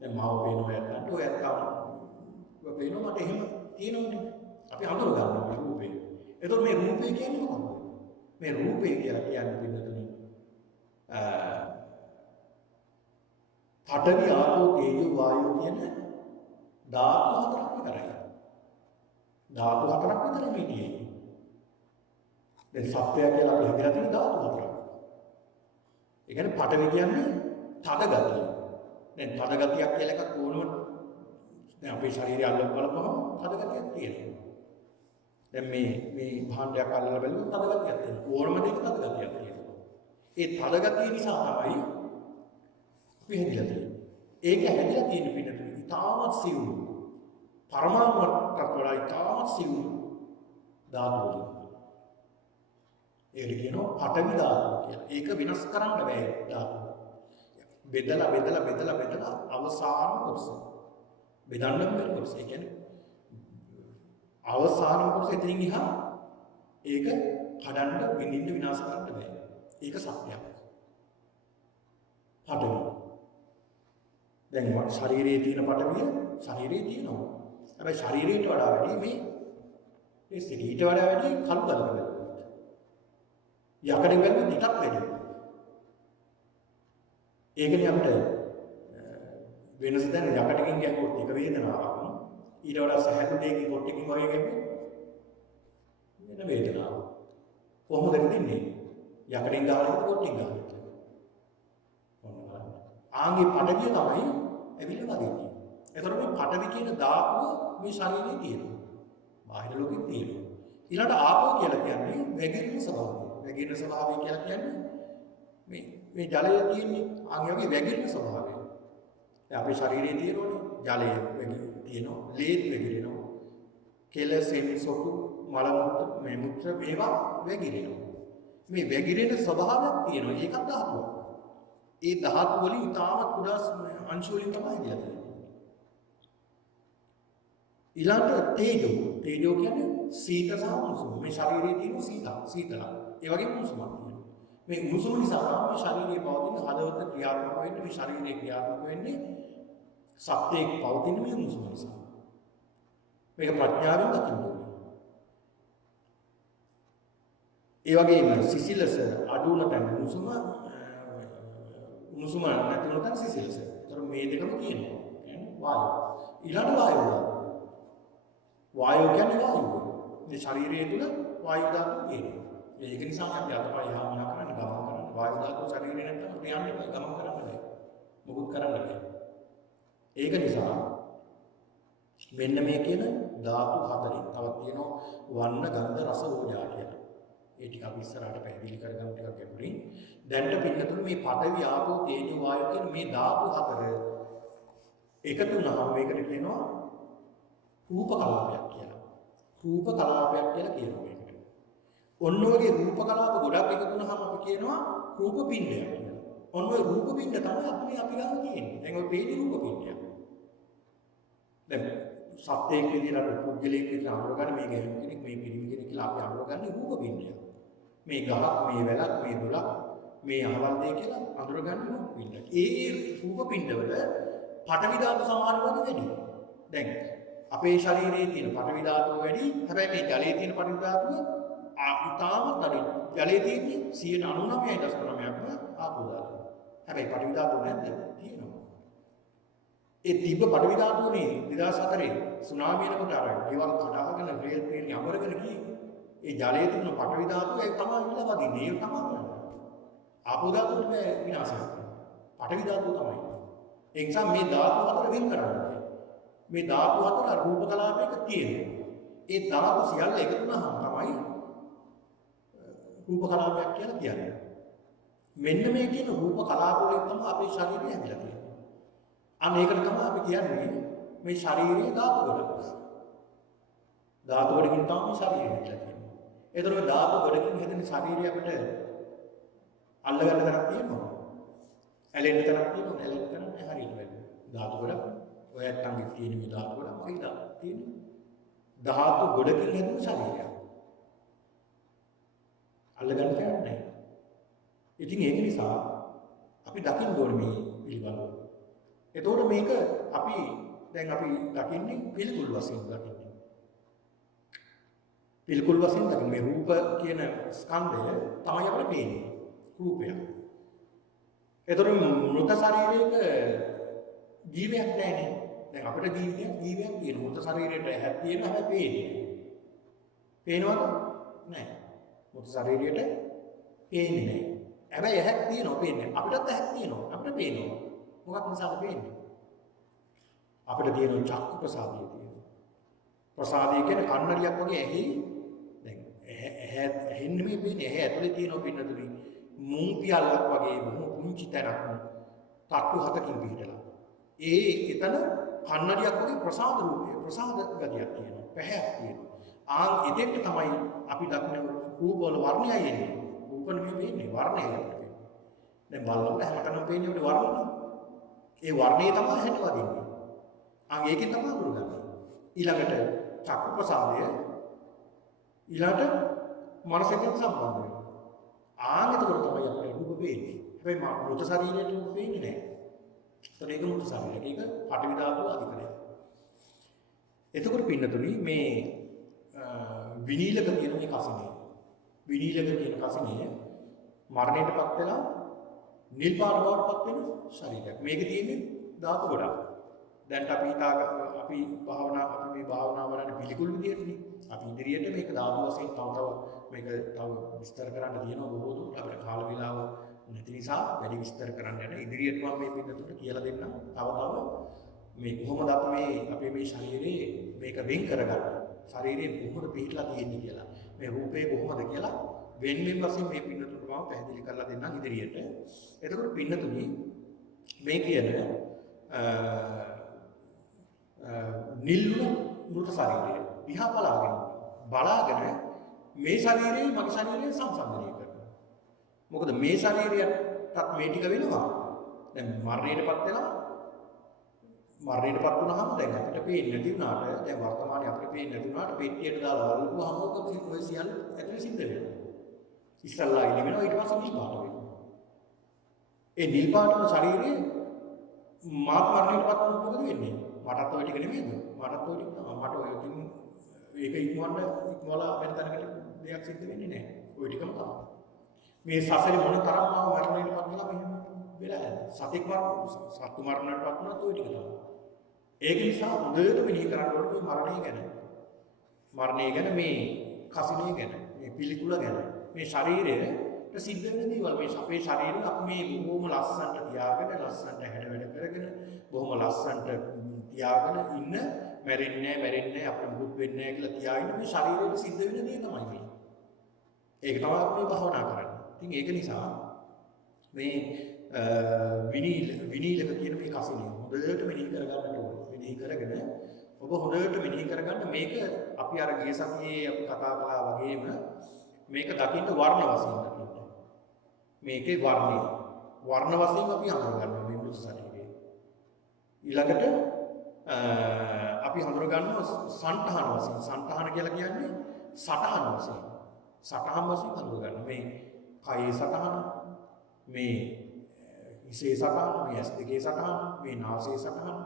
දැන් මාව පේනවා යන්නට ඔය ඇත්තම පේනවා මට එහෙම තියෙනවනේ. අපි හඳුන ගන්නවා මේ රූපේ. ඒතකොට මේ රූපේ කියන්නේ මොකක්ද? මේ රූපේ කියලා කියන්නේ පින්නතින පඨවි ආපෝ තේජෝ වායෝ කියන ධාතු හතරක් විතරයි. ධාතු හතරක් විතරයි මේ තියෙන්නේ. දැන් සත්‍යය කියලා අපි හිතලා තියෙන ධාතු හතරක්. ඒක කියන්නේ පඨවි කියන්නේ තද ගතිය. දැන් තද ගතියක් කියලා එකක් ඕනම දැන් අපේ ශරීරය අල්ලලා බලපුවම තද ගතියක් තියෙනවා. දැන් මේ භාණ්ඩයක් අල්ලලා බලුවොත් තද ගතියක් තියෙනවා. ඕනම දෙයක තද ගතියක් තියෙනවා. ඒ තද ගතිය නිසා තමයි අපි හැදිලා තියෙන්නේ. ඒක හැදිලා තියෙන පිටුනේ ඉතාමත් සිවුරු. පරමාණුවටත් වඩා ඉතාමත් සිවුරු ධාතු වලින්. ඒකට කියනවා පඨවි ධාතුව කියලා. ඒක විනාශ කරන්න බෑ ධාතුව. බෙදලා අවසාන කොටස. බෙදන්න බැරි කොටස. ඒ කියන්නේ අවසාන කොටස එතනින් එහා ඒක කඩන්න බින්දින්න විනාශ කරන්න බෑ. ඒක සත්‍යයක්. පඨවි. දැන් ශරීරයේ තියෙන පඨවිය ශරීරයේ තියෙනවා. හැබැයි ශරීරයට වඩා වැඩි මේ සිරීට වඩා වැඩි කළු ගලක බැලුවා. යකඩ බැලුවොත් ඊටත් වැඩි. ඒකනේ අපිට වෙනස දැන යකඩකින් ගැහුවොත් එක වේදනාවක්. ඊට වඩා සහැල්ලු දෙයකින් කොට්ටකින් වගේ ගැහුවොත් වෙන වේදනාවක්. කොහොමද දෙන්නේ? යකඩෙන් ගහනකොට කොට්ටෙන් ගහනකොට. ආන්ගේ පඨවිය තමයි ඇවිල්ලා වදින්නේ. එතකොට මේ පඨවි කියන ධාතුව මේ ශරීරයේ තියෙනවා. බාහිර ලෝකෙත් තියෙනවා. ඊළඟට ආපෝ කියලා කියන්නේ වැగిරෙන ස්වභාවය. වැగిරෙන ස්වභාවය කියලා කියන්නේ මේ ජලය තියෙන්නේ ආන්ගේ වගේ වැగిරෙන ස්වභාවය. දැන් අපේ ශරීරයේ තියෙනෝනේ ජලය තියෙනවා, ලේත් වැగిරෙනවා. කෙලසෙන් සොටු මල මුත්‍ර මේවා වැగిරෙනවා. මේ වැగిරෙන ස්වභාවයක් තියෙනවා. ඒකත් ධාතුවක්. ඒ ධාතු වලින් ඉතාමත් කුඩා අංශ වලින් තමයි හදලා තියෙන්නේ. ඊළඟට තේජෝ කියන්නේ සීත සහ උණුසුම. මේ ශරීරයේ තියෙන සීතල. ඒ වගේම උණුසුමක් තියෙනවා. මේ උණුසුම නිසා මේ ශරීරයේ පවතින හදවත ක්‍රියාත්මක වෙන්නේ, මේ ශරීරයේ ක්‍රියාත්මක වෙන්නේ සත්‍යයේ පවතින මේ උණුසුම නිසා. මේක ප්‍රඥාවෙන් දකින්න ඕනේ. ඒ වගේම සිසිලස අඩු වුණ තැන උණුසුම නැති වුණ තැන සිසිලස. ඒතර මේ දෙකම තියෙනවා. කියන්නේ වායුව. ඊළඟ වායුව. වායුව කියන්නේ වායුව. මේ ශරීරයේ තුල වායු ධාතුව තියෙනවා. ඒක නිසා අපි අතපය යහමහ කරන්න ගමන් කරන්න. වායු ධාතුව ශරීරේ නැත්තම් අපිට යන්න බෑ ගමන් කරන්න බෑ. මොකුත් කරන්න බෑ. ඒක නිසා මෙන්න මේ කියන ධාතු හතරෙන් තවත් තියෙනවා වර්ණ ගන්ධ රස ඕජා කියලා. ඒ ටික අපි ඉස්සරහට පැහැදිලි කරගමු ටිකක් ගැඹුරින්. දැන්ට පින්නතුළු මේ පඨවි ආපෝ තේජෝ වායෝ කියන මේ ධාතු හතර එකතු වුණාම මේකට කියනවා රූප කලාපයක් කියලා. රූප කලාපයක් කියලා කියනවා මේකට. ඔන්න ඔයගේ රූප කලාප ගොඩක් එකතු වුණාම අපි කියනවා රූප පිණ්ඩයක් කියලා. ඔන්න ඔය රූප පිණ්ඩ තමයි අපි ගාව තියෙන්නේ. දැන් ඔය පේන්නේ රූප පිණ්ඩයක්. දැන් සත්‍යයක් විදිහට පුද්ගලයෙක් විදිහට අඳුරගන්න මේ ගැහණු කෙනෙක් මේ පිරිමි කෙනෙක් කියලා අපි අඳුරගන්නේ රූප පිණ්ඩයක්. මේ ගහක් මේ වැලක් මේ දොලක් මේ අහවල් දෙය කියලා අඳුරගන්නේ රූප පිණ්ඩයක්. ඒ රූප පිණ්ඩවල පඨවි ධාතු සමාන වගේ වැඩි. දැන් අපේ ශරීරයේ තියෙන පඨවි ධාතුව වැඩි. හැබැයි මේ ජලයේ තියෙන පඨවි ධාතුව ඉතාමත් අඩුයි. ජලයේ තියෙන්නේ 99.9%ක්ම ආපෝ ධාතුව. හැබැයි පඨවි ධාතුව නැද්ද? තියෙනවා. ඒ තිබ්බ පඨවි ධාතුවනේ 2004 සුනාමිය එනකොට අර ගෙවල් කඩාගෙන රේල් පේරි අමරගෙන ගියේ. ඒ ජලයේ තියෙන පඨවි ධාතුව ඒක තමයි ඉල්ල වදින්නේ. ඒක තමයි කරන්නේ. ආපෝ ධාතුවට බෑ විනාශ කරන්න. පඨවි ධාතුව තමයි. ඒ නිසා මේ ධාතු හතර වෙන් කරන්න. මේ ධාතු හතර රූප කලාපයක තියෙනවා. ඒ ධාතු සියල්ල එකතු වුණාම තමයි රූප කලාපයක් කියලා කියන්නේ. මෙන්න මේ කියන රූප කලාප වලින් තමයි අපේ ශරීරය හැදිලා තියෙන්නේ. අන්න ඒකට තමයි අපි කියන්නේ මේ ශරීරයේ ධාතු ගොඩක්. ධාතු වලින් තමයි ශරීරය හැදිලා තියෙන්නේ. ඒතකොට ධාතු ගොඩකින් හැදෙන ශරීරය අපිට අල්ලගන්න තරක් තියෙනවා. ඇලෙන්න තරක් තියෙනවා. ඇලෙන්න තරක් නැහැ හරියට වෙන්නේ. ධාතු ගොඩක් ඔය ඇත්තන්ගේ තියෙන මේ ධාතු ගොඩක් මගේ ධාතු තියෙනවා. ධාතු ගොඩකින් හැදෙන ශරීරය. අල්ලගන්න දෙයක් නැහැ. ඉතින් ඒක නිසා අපි දකින්න ඕනේ මේ පිළිබඳව. එතකොට මේක අපි දකින්නේ පිළිකුල් වශයෙන් දකින්නේ. පිළිකුල් වශයෙන් දකින්නේ මේ රූප කියන ස්කන්ධය තමයි අපිට පේන්නේ. රූපය. එතකොට මృత ශරීරයක ජීවයක් නැහැ නේ. දැන් අපිට ජීවයක් තියෙන මృత ශරීරයට ඇහක් තියෙන හැබැයි පේන්නේ. පේනවද? නැහැ. මృత ශරීරයට පේන්නේ නැහැ. හැබැයි ඇහක් තියෙනවා පේන්නේ. අපිටත් ඇහක් තියෙනවා. අපිට පේනවා. මොකක් නිසාද පේන්නේ? අපිට තියෙන චක්කු ප්‍රසාදය තියෙනවා. ප්‍රසාදය කියන්නේ කන්නඩියක් වගේ ඇහි දැන් ඇහෙන් නෙමෙයි පේන්නේ. ඇහැ ඇතුලේ තියෙනවා පින්නතුනි. මුං පියල්ලක් වගේ බොහොම පුංචි තැනක් තට්ටු හතකින් පිටලා. එතන කන්නඩියක් වගේ ප්‍රසාද රූපය ප්‍රසාද ගතියක් තියෙනවා. පැහැයක් තියෙනවා. එතෙන්ට තමයි අපි දක්න රූප වල වර්ණයයි එන්නේ. රූප නෙමෙයි පේන්නේ වර්ණය අපිට පේන්නේ. දැන් බලනකොට හැමතැනම පේන්නේ අපිට වර්ණය. ඒ වර්ණය තමයි හැට වදින්නේ. ඒකෙන් තමයි අඳුරගන්නේ. ඊළඟට චක්කු ප්‍රසාදය ඊළඟට මනසෙන් සම්බන්ධ වෙනවා. එතකොට තමයි අපිට රූප පේන්නේ. හැබැයි මෘත ශරීරයට රූප පේන්නේ නැහැ. ඒතර ඒක මෘත ශරීරය. ඒක පඨවි ධාතුව අධිකරණය. එතකොට පින්නතුනි මේ විනීලක තියෙන මේ කසිනේ. විනීලක තියෙන කසිනේ මරණයටපත් වෙලා නිල් පාට බවටපත් වෙන ශරීරයක්. මේක තියෙන්නේ ධාතු ගොඩක්. දැන් අපි මේ භාවනා වලන්නේ පිළිකුල් විදියටනේ. අපි ඉදිරියට මේක ධාතු වශයෙන් තව මේක තව විස්තර කරන්න තියෙනවා බොහෝ දුරට. අපිට කාල වේලාව නැති නිසා වැඩි විස්තර කරන්න යන ඉදිරියට මම මේ පින්නතුන්ට කියලා දෙන්නම්. තව මේ කොහොමද අපි අපේ මේ ශරීරයේ මේක වෙන් කරගන්නේ? ශරීරයේ කොහොමද පිටලා තියෙන්නේ කියලා. මේ රූපේ කොහොමද කියලා වෙන වශයෙන් මේ පින්නතුන්ට මම පැහැදිලි කරලා දෙන්නම් ඉදිරියට. එතකොට පින්නතුනි මේ කියන නිල්ුණු මෘත ශරීරය දිහා බලාගෙන මේ ශරීරය මගේ ශරීරය සංසන්දනය කරනවා. මොකද මේ ශරීරයටත් මේ ටික වෙනවා. දැන් මරණයටපත් වුණාම දැන් අපිට පේන්නේ නැති වුණාට දැන් වර්තමානයේ අපිට පේන්නේ නැති වුණාට පෙට්ටියට දාලා වලුවාම ඔක ඔය සියල්ල ඇතුලේ සිද්ධ වෙනවා. ඉස්සල්ලා ඉලි වෙනවා ඊට පස්සේ නිල් පාට වෙනවා. ඒ නිල් පාටම ශරීරයේ මාත් මරණයටපත් වුණොත් මොකද වෙන්නේ? මටත් ඔය ටික නෙමෙයිද? මටත් ඔය ටික තමයි. මට ඔය ඒක ඉක්මවලා වෙන තැනකට දෙයක් සිද්ධ වෙන්නේ නැහැ. ඔය ටිකම තමයි. මේ සසරේ මොන තරම් ආව මරණයටපත් වෙලා මෙහෙම වෙලා යන්නේ. සතෙක් සත්තු මරණයටපත් වුණත් ඔය ටික තමයි. ඒක නිසා හොඳට මෙනෙහි කරන්න ඕනේ මේ මරණය ගැන මේ කසිනේ ගැන මේ පිළිකුල ගැන මේ ශරීරයට සිද්ධ වෙන දේවල් මේ අපේ ශරීරය අපි මේ බොහොම ලස්සනට තියාගෙන ලස්සනට හැඩ වැඩ කරගෙන බොහොම ලස්සනට තියාගෙන ඉන්න මැරෙන්නේ අපිට මුකුත් වෙන්නේ නැහැ කියලා තියාගෙන මේ ශරීරයට සිද්ධ වෙන දේ තමයි මේ. ඒක තමයි අපි භාවනා කරන්නේ. ඉතින් ඒක නිසා මේ විනීලක කියන මේ කසිනේ හොඳට මෙනෙහි කරගන්නට ඕනේ. මෙනෙහි කරගෙන ඔබ හොඳට මෙනෙහි කරගන්න මේක අපි අර ගිය සතියේ අපි කතා කළා වගේම මේක දකින්න වර්ණ වශයෙන් දකින්න. මේකේ වර්ණ වශයෙන් අපි හඳුනගන්නවා මේ මෘත ශරීරය. ඊළඟට අපි හඳුනගන්නවා සංඨාන වශයෙන්. සංඨාන කියලා කියන්නේ සටහන් වශයෙන්. සටහන් වශයෙන් හඳුනගන්නවා. මේ කයේ සටහන, මේ හිසේ සටහන, මේ ඇස් දෙකේ සටහන, මේ නාසයේ සටහන,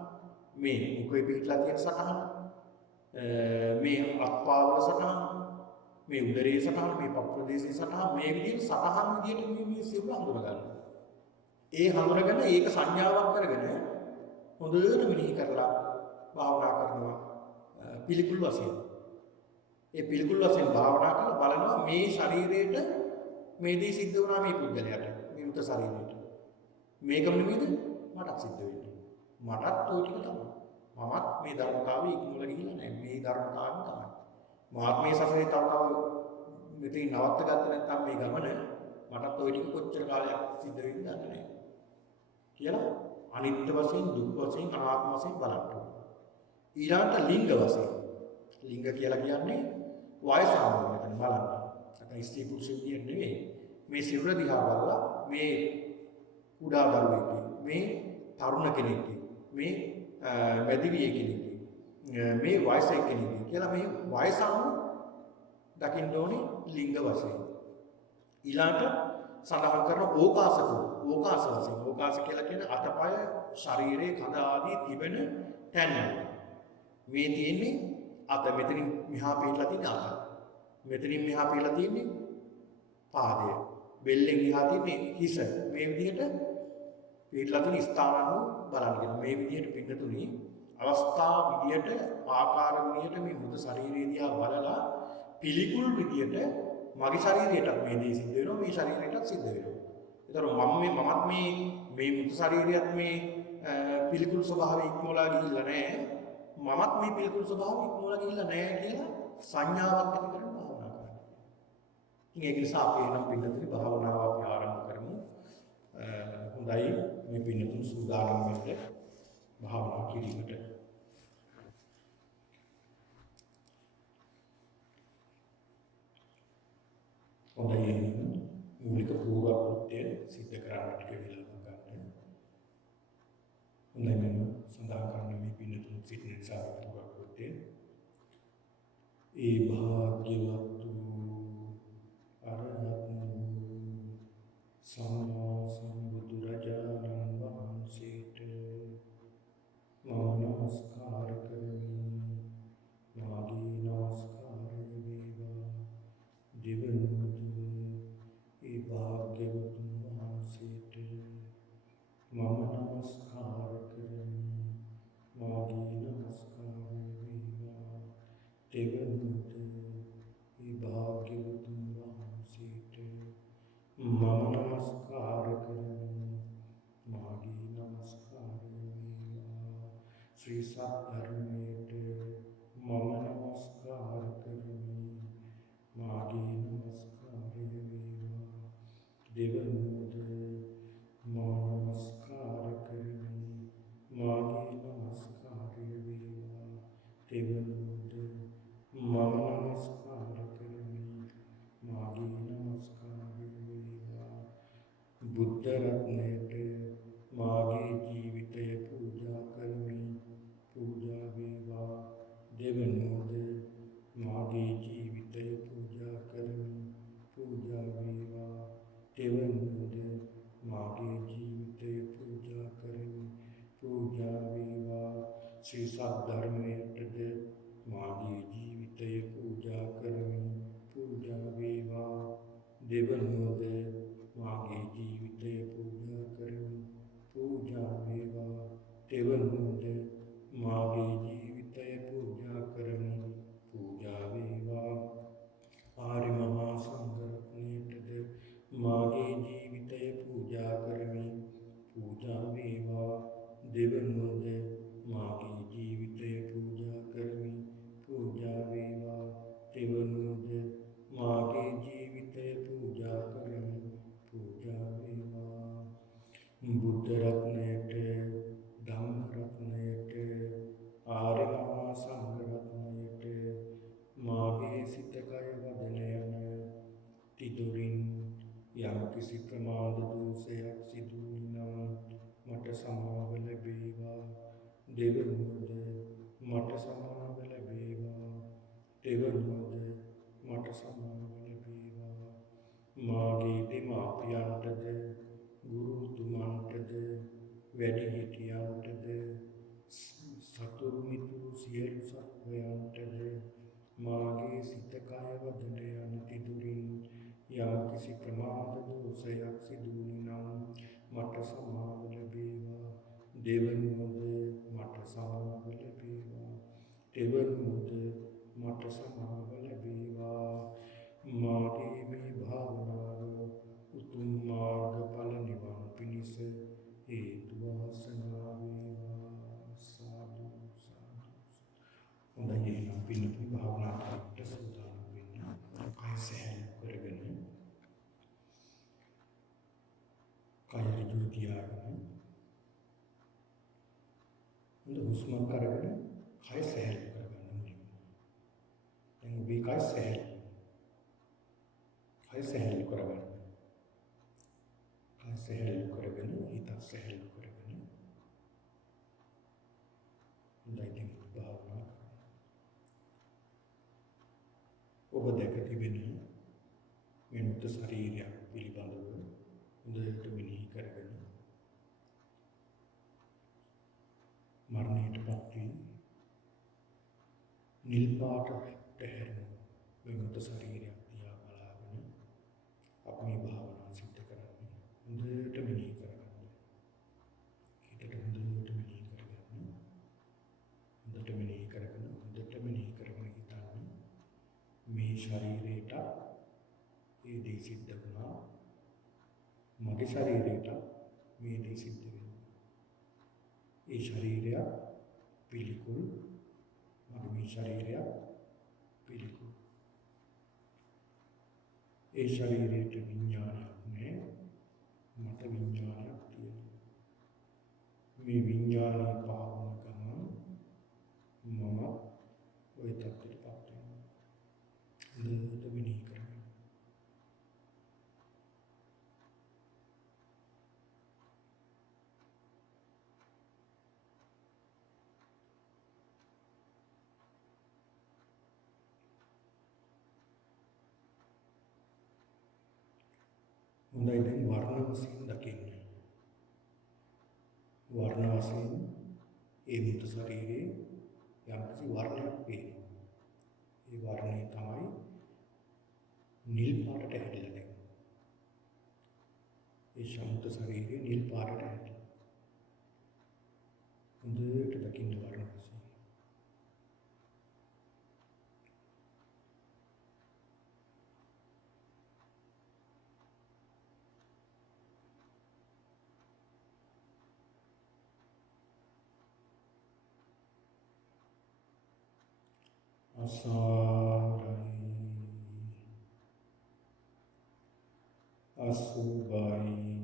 මේ මුඛයේ පිටලා තියෙන සටහන, මේ අත්පාවල සටහන, මේ උදරයේ සටහන, මේ පපු ප්‍රදේශයේ සටහන, මේ විදිහට සටහන් විදිහට මේ සිවුර හඳුනගන්නවා. ඒ හඳුනගෙන ඒක සංඥාවක් කරගෙන හොඳට මෙනෙහි කරලා භාවනා කරනවා පිළිකුල් වශයෙන්. ඒ පිළිකුල් වශයෙන් භාවනා කරලා බලනවා මේ ශරීරයට මේ දේ සිද්ධ වුණා මේ පුද්ගලයාට මේ මృత ශරීරයට. මේකම නෙමෙයිද මටත් සිද්ධ වෙන්නේ. මටත් ওই ටික තමයි. මමත් මේ ධර්මතාවයේ ඉක්මවල ගිහිල්ලා නැහැ. මේ ධර්මතාවයම තමයි. මාත් මේ සසරේ තව මෙතන නවත්ත ගත්තේ නැත්නම් මේ ගමන මටත් ওই ටික කොච්චර කාලයක් සිද්ධ වෙන්නේ දන්නේ නැහැ. කියලා අනිත්‍ය වශයෙන් දුක් වශයෙන් අනාත්ම වශයෙන් බලන්න ඕනේ. ඊළඟට ලිංග වශයෙන්. ලිංග කියලා කියන්නේ වයස ආවම මෙතන බලන්න. නැත්නම් ස්ත්‍රී පුරුෂ විදියට නෙවෙයි. මේ සිරුර දිහා බලලා මේ කුඩා දරුවෙක් මේ තරුණ කෙනෙක් මේ මැදිවිය කෙනෙක් මේ වයසක කෙනෙක් කියලා මේ වයස අනුව දකින්න ඕනේ ලිංග වශයෙන්. ඊළඟට සඳහන් කරන ඕකාස වශයෙන්. ඕකාස කියලා කියන්නේ අතපය ශරීරයේ කඳ ආදී තිබෙන තැන. මේ තියෙන්නේ අත මෙතනින් මෙහා පිටලා තියෙන අත. මෙතනින් මෙහා පිටලා තියෙන්නේ පාදය. බෙල්ලෙන් එහා තියෙන්නේ හිස. මේ විදිහට පිටලා තියෙන ස්ථාන අනුව බලන්න. මේ විදිහට පිටතුනි අවස්ථා විදියට ආකාර විදියට මේ මృత ශරීරය දිහා බලලා පිළිකුල් විදියට මගේ ශරීරයටත් මේ දේ සිද්ධ වෙනවා මේ ශරීරයටත් සිද්ධ වෙනවා. ඒතර මමත් මේ මృత ශරීරයත් මේ පිළිකුල් ස්වභාවය ඉක්මවලා ගිහිල්ලා නැහැ. මමත් මේ පිළිකුල් ස්වභාවය ඉක්මවලා ගිහිල්ලා නැහැ කියලා සංඥාවක් ඇති කරගෙන භාවනා කරනවා. ඉතින් ඒක නිසා අපි එනම් පිළිතුරු භාවනාව අපි ආරම්භ කරමු. හොඳයි මේ පිළිතුරු සූදානම් වෙන්න භාවනා කිරීමට. හොඳයි මූලික පූර්වකෘත්‍ය සිද්ධ කරන්න ටික වෙලාවක් ගන්න. හොඳයි මම සඳහන් කරන මේ පිළිතුරු සිටින නිසා පූර්වකෘත්‍ය ඒ භාග්‍යවත් වූ අරහත් සම්මා සම්බුදුරජාණන් වහන්සේට මම නමස්කාර කරමි. මාගේ නමස්කාරය වේවා. දෙවනුවද ඒ භාග්‍යවතුන් වහන්සේට මම නමස්කාර කරමි. මාගේ නමස්කාරය වේවා. දෙවනුවද ඒ භාග්‍යවතුන් වහන්සේට මම නමස්කාර කරමි. මාගේ නමස්කාරය වේවා. ශ්‍රී සද්ධර්මයට මම නමස්කාර කරමි. මාගේ නමස්කාරය වේවා. දෙවනුවද මම නමස්කාර කරමි. මාගේ නමස්කාරය වේවා. දෙවනුවද මම නමස්කාර කරමි. මාගේ නමස්කාරය වේවා. බුද්ධ රත්නයට මාගේ ජීවිතය පූජා කරමි. පූජා වේවා. දෙවනුවද මාගේ ජීවිතය පූජා කරමි. පූජා වේවා. දෙවනුවද මාගේ ජීවිතය පූජා කරමි. පූජා වේවා. ශ්‍රී සද්ධර්මයටද මාගේ ජීවිතය පූජා කරමි. පූජා වේවා. දෙවනුවද මාගේ ජීවිතය පූජා කරමි. පූජා වේවා. දෙවනුවද මාගේ ජීවිතය පූජා කරමි. පූජා වේවා. ආර්ය මහා සංඝරත්නයටද මාගේ ජීවිතය පූජා කරමි. පූජා වේවා. දෙවනුවද මාගේ ජීවිතය පූජා කරමි. පූජා වේවා. දෙවනුවද මාගේ ජීවිතය පූජා කරමි. පූජා වේවා. බුද්ධ රත්නයට, ධම්ම රත්නයට, ආර්ය මහා සංඝ රත්නයට මාගේ සිත කය වදන යන තිදොරින් යම් කිසි ප්‍රමාද දෝෂයක් සිදු වුණනම් මට සමාව ලැබේවා. දෙවනුවද මට සමාව ලැබේවා. දෙවනුවද මට සමාව ලැබේවා. මාගේ දෙමාපියන්ටද, ගුරුතුමන්ටද, වැඩිහිටියන්ටද, සතුරු මිතුරු සියලු සත්වයන්ටද මාගේ සිත කය වදන යන තිදොරින් යම් කිසි ප්‍රමාද දෝෂයක් සිදු වුණනම් මට සමාව ලැබේවා. දෙවනුවද මට සමාව ලැබේවා. දෙවනුවද මට සමාව ලැබේවා. මාගේ මේ භාවනාව උතුම් මාර්ගඵල නිවන් පිණිස හේතු වාසනා වේවා. සාදු සාදු. හොඳයි එහෙනම් පිළිපි භාවනා කරට සූදානම් වෙන්න. කය සැහැල්ලු කරගෙන කය ඍජු තියාගෙන හොඳ හුස්මක් අරගෙන කය සැහැල්ලු කරගන්න ඕනේ. දැන් ඔබේ කය සැහැල්ලු. කය සැහැල්ලු කරගන්න. කය සැහැල්ලු කරගෙන හිත සැහැල්ලු කරගෙන හොඳයි භාවනා කරන්න. ඔබ දැක තිබෙන මේ මුත් ශරීරයක් පිළිබඳව හොඳට මෙනෙහි කරගෙන මරණයටපත් වී නිල් පාටට හැරෙන මේ මුත් ශරීරයක් දිහා බලාගෙන අපි මේ භාවනාව සිද්ධ කරන්නේ හොඳට මෙනෙහි කරගන්න. හිතට හොඳට මෙනෙහි කරගන්න. හොඳට මෙනෙහි කරගෙන හිතන්න මේ ශරීරයට ඒ දේ සිද්ධ වුණා. මගේ ශරීරයට මේ දේ සිද්ධ වෙනවා. ඒ ශරීරය පිළිකුල්, මගේ ශරීරය පිළිකුල්. ඒ ශරීරයට විඥානයක් නැහැ, මට විඥානයක් තියෙනවා. මේ විඥානය පාවන ගමන් මම ওই තත්ත්වයටපත් වෙනවා. හොඳට මෙනෙහි කරගන්න. හොඳයි, දැන් වර්ණ වශයෙන් දකින්න. වර්ණ වශයෙන් ඒ මුත ශරීරයේ යම්කිසි වර්ණයක් පේනවා. ඒ වර්ණය තමයි නිල් පාටට හැදිලා තියෙන්නේ. ඒ ශාන්ත ශරීරයේ නිල් පාටට හැදිලා. හොඳට දකින්න වර්ණ වශයෙන්. අසාරයි, අසුභයි,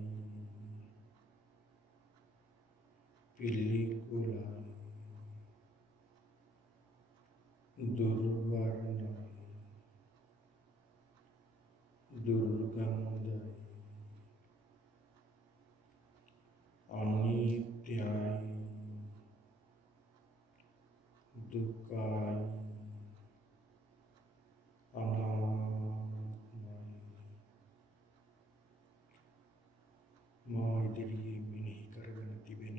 පිළිකුලයි, දුර්වර්ණයි, දුර්ගන්ධයි, අනිත්‍යයි, දුක්ඛයි, අනාත්මයි. මා ඉදිරියේ මෙනෙහි කරගෙන තිබෙන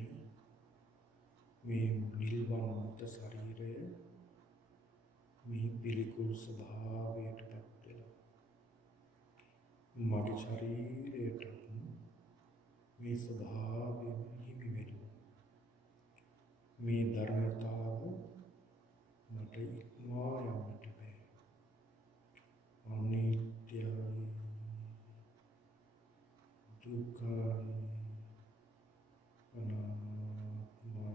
මේ නිල්වන් මුත ශරීරය මේ පිළිකුල් ස්වභාවයටපත් වෙලා මගේ ශරීරයට මේ ස්වභාවය හිමි වෙනවා. මේ ධර්මතාව මට ඉක්මවා යන්නට බෑ. අනිත්‍යයි, දුක්ඛයි, අනාත්මයි.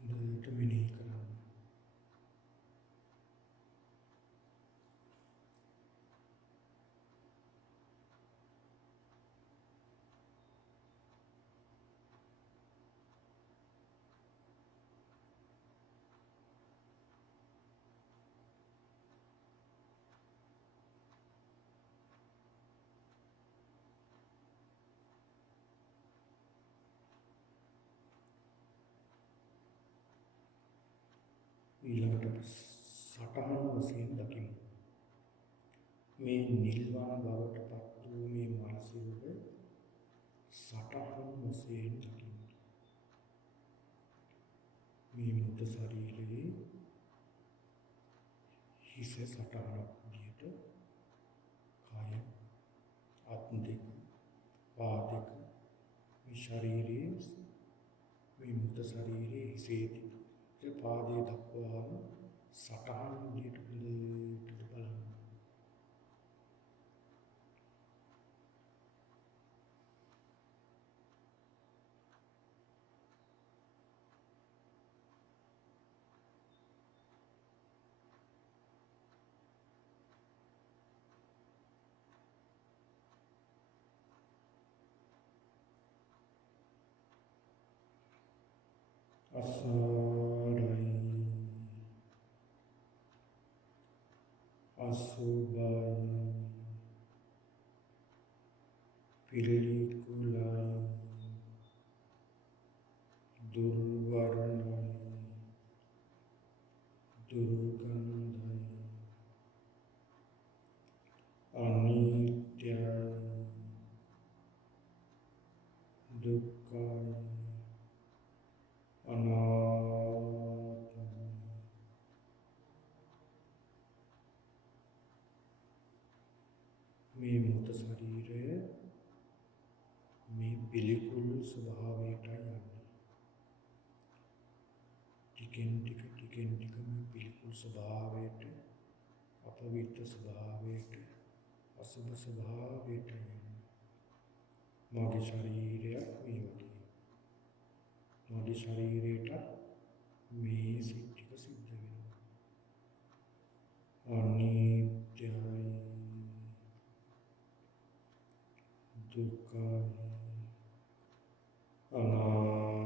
හොඳට මෙනෙහි කරන්න. ඊළඟට සටහන් වශයෙන් දකිමු. මේ නිල්වන් බවට පත් වූ මේ මානසික සටහන් වශයෙන් දකිමු. මේ මුත ශරීරයේ හිස සටහනක් විදියට කාය, අත් දෙක, පා දෙක, මේ ශරීරයේ මේ මුත ශරීරයේ හිසේ පාදයේ දක්වාම සටහන් විදියට හොඳට බලන්න. අසාරයි, අසුභයි, පිළිකුලයි, දුර්වර්ණයි, දුර්ගන්ධයි, අනිත්‍යයි, දුක්ඛයි, අනාත්මයි. මේ මුත ශරීරය මේ පිළිකුල් ස්වභාවයට යන්නේ. ටිකෙන් ටික මේ පිළිකුල් ස්වභාවයට අපවිත්‍ර ස්වභාවයට අසුභ ස්වභාවයට මගේ ශරීරයක් මේ වගේ මගේ ශරීරයට මේ සිද්ධික සිද්ධ වෙනවා. අනිත්‍යයි දුක්ඛයි අනාත්මයි.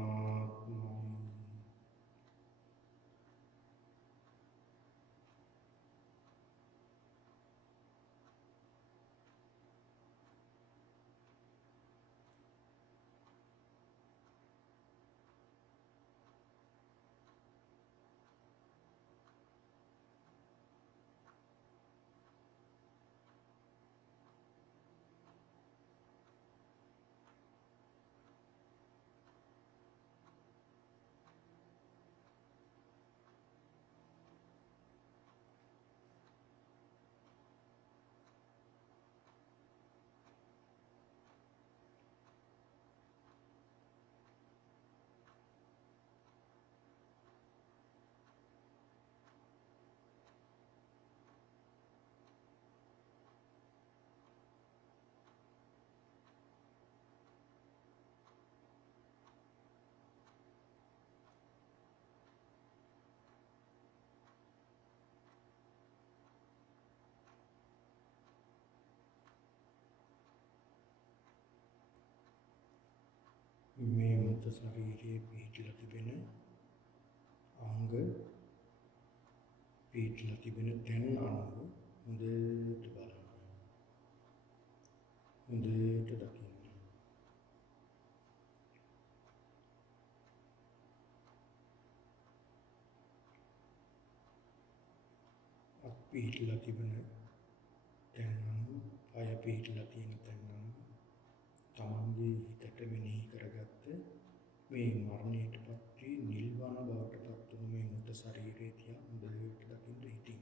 මේ මృత ශරීරයේ පිහිටලා තිබෙන අංග පිහිටලා තිබෙන තැන් අනුව හොඳට බලන්න. හොඳට දකින්න. අත් පිහිටලා තිබෙන තැන් අනුව, පය පිහිටලා තියෙන තැන් අනුව තමන්ගේ හිතට මෙනෙහි කරගත්ත මේ මරණයටපත් වී නිල්වන බවටපත් වුණු මේ මృత ශරීරය තියා හොඳට දකින්න හිතින්.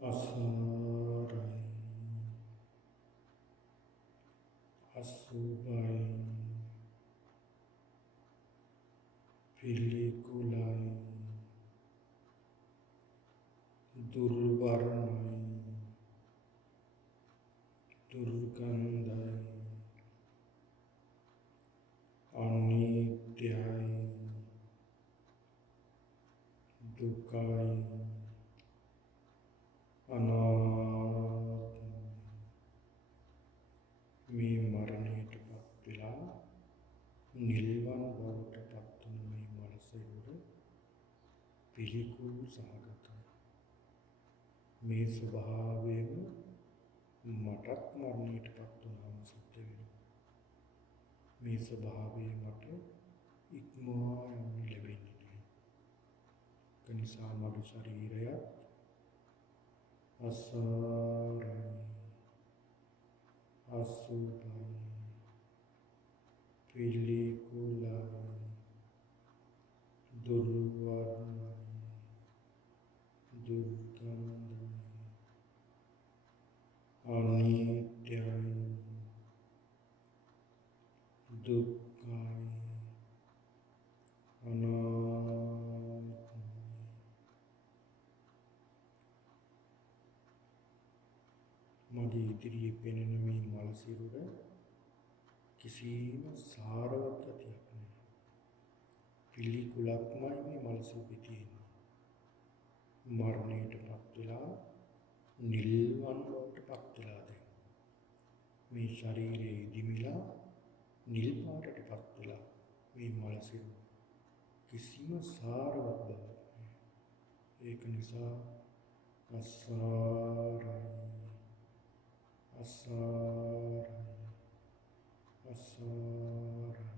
අසාරයි අසුභයි පිළිකුලයි දුර්වර්ණයි දුර්ගන්ධයි අනිත්‍යයි දුක්ඛයි අනාත්මයි. මේ මරණයටපත් වෙලා නිල්වන් බවට පත් වන මේ මනසෙවුර පිළිකුල් සහගතයි. මේ ස්වභාවයම මටත් මරණයටපත් වුණාම සිද්ධ වෙනවා. මේ ස්වභාවය මට ඉක්මවා යන්න ලැබෙන්නේ නැහැ. ඒ නිසා මගේ ශරීරයත් අසාරයි අසුභයි පිළිකුලයි දුර්වර්ණයි දුර්ගන්ධයි අනිත්‍යයි දුක්ඛයි අනාත්මයි. මගේ ඉදිරියේ පෙනෙන මේ මල සිරුර කිසිම සාරවත් ගතියක් නැහැ. පිළිකුලක්මයි මේ මල සිරුරේ තියෙන්නේ. මරණයටපත් වෙලා නිල්වන් බවටපත් වෙලා දැන් මේ ශරීරයේ ඉදිමිලා නිල් පාටටපත් වෙලා මේ මල සිරුර කිසිම සාරවත් බවක් නැහැ. ඒක නිසා අසාරයි අසාරයි අසාරයි.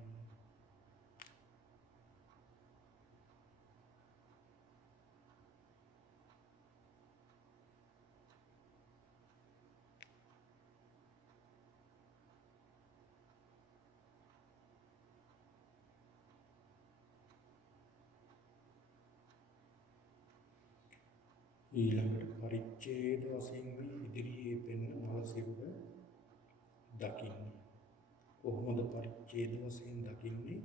ඊළඟට පරිච්ඡේද වශයෙන් ඉදිරියේ පෙන්න මල සිරුර දකින්නේ. කොහොමද පරිච්ඡේද වශයෙන් දකින්නේ?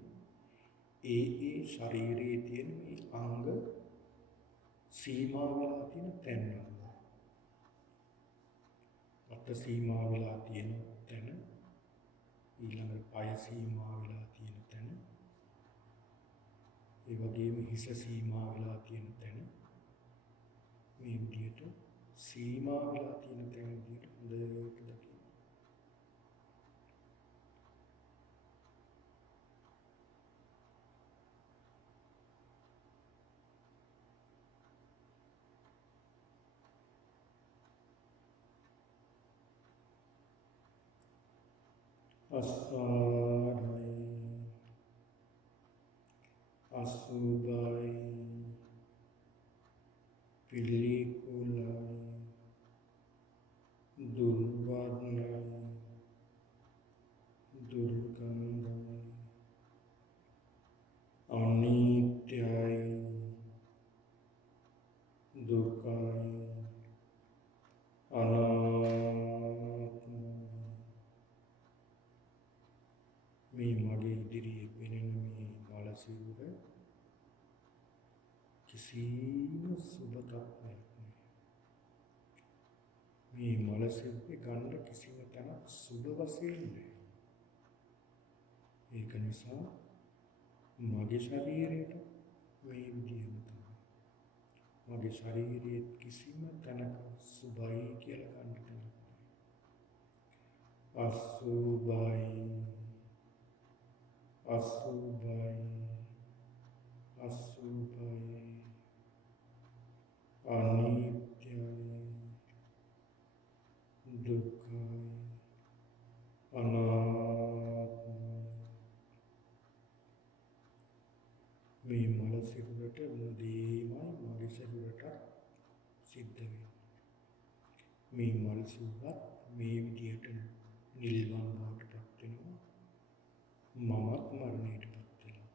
ඒ ශරීරයේ තියෙන මේ අංග සීමා වෙලා තියෙන තැන්වල. අත සීමා වෙලා තියෙන තැන, ඊළඟට පය සීමා වෙලා තියෙන තැන, ඒ වගේම හිස සීමා වෙලා තියෙන තැන, මේ විදිහට සීමා වෙලා තියෙන තැන විදිහට හොඳට දකින්න. අසාරයි, අසුභයි, පිළිකුලයි, දුර්වර්ණයි, දුර්ගන්ධයි, අනිත්‍යයි, දුකයි, අනාත්මයි. මේ මගේ ඉදිරියේ පෙනෙන මේ මල සිරුර කිසිම සුබ තත්ත්වයක් නෑ. මේ මල සිරුරේ ගන්න කිසිම තැනක් සුබ වශයෙන් නෑ. ඒක නිසා මගේ ශරීරයට මේ විදිහම තමයි. මගේ ශරීරයේ කිසිම තැනක සුබයි කියලා ගන්න තැනක් නෑ. අසුබයි, අසුභයි, අසුභයි, අනිත්‍යයි, දුක්ඛයි, අනාත්මයි. මේ මල සිරුරට මුදීමයි මගේ සිරුරට සිද්ධ වෙන්නේ. මේ මල සිරුරත් මේ විදිහට නිල්වන් බවටපත් වෙනවා. මමත් මරණයටපත් වෙනවා.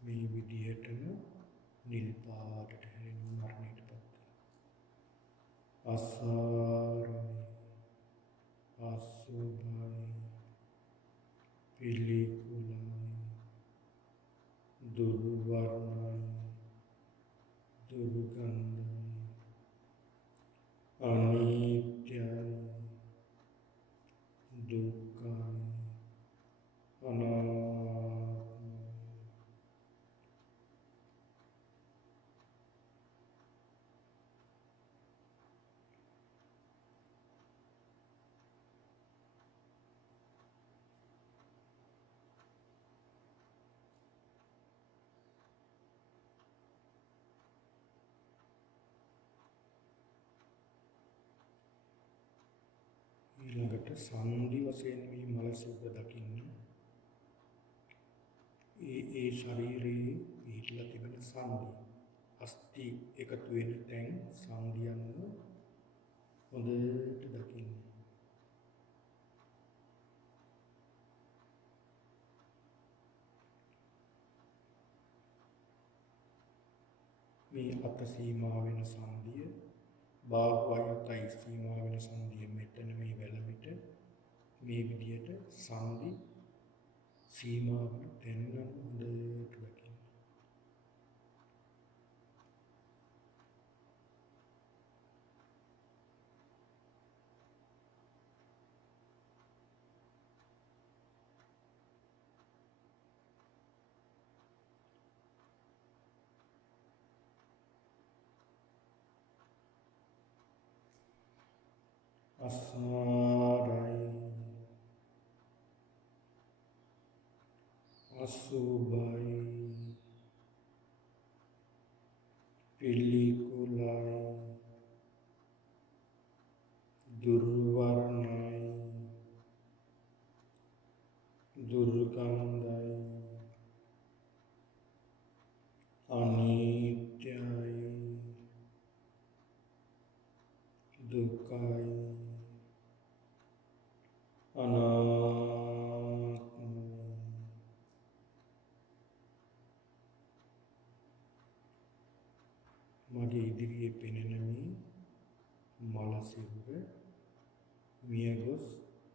මේ විදිහටම නිල් පාටට හැරෙන මරණයටපත් වෙනවා. අසාරයි, අසුභයි, පිළිකුලයි, දුර්වර්ණයි, දුර්ගන්ධයි, අනිත්‍යයි, දුක්ඛයි, අනාත්මයි. ඊළඟට සංදි වශයෙන් මේ මල සිරුර දකින්න. ඒ ශරීරයේ පිහිටලා තිබෙන සංදි, අස්ථි එකතු වෙන තැන් සංදියන්ව හොඳට දකින්න. මේ අත සීමා වෙන සංදිය, බාහුවයි අතයි සීමා වෙන සංදිය මෙතන මේ වැලමිට මේ විදියට සංදි සීමා වෙන තැන් හොඳට දකින්න. අසාරයි, අසුභයි, පිළිකුලයි, දුර්වර්ණයි, දුර්ගන්ධයි, අනිත්‍යයි, දුක්ඛයි, අනාත්මයි. මගේ ඉදිරියේ පෙනෙන මේ මල සිරුර මිය ගොස්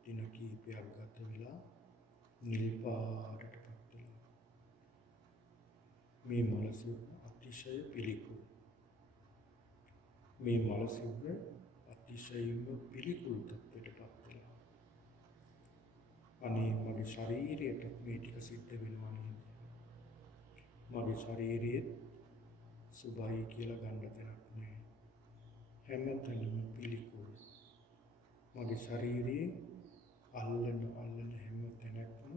දින කිහිපයක් ගත වෙලා නිල් පාටටපත් වෙලා. මේ මල සිරුර අතිශය පිළිකුල්. මේ මල සිරුර අතිශයින්ම පිළිකුල් තත්ත්වයටපත් වෙලා. අනේ මගේ ශරීරයට මේ ටික සිද්ධ වෙනවා නේද? මගේ ශරීරයේ සුභයි කියලා ගන්න තැනක් නැහැ. හැමතැනම පිළිකුල්. මගේ ශරීරයේ අල්ලන හැම තැනක්ම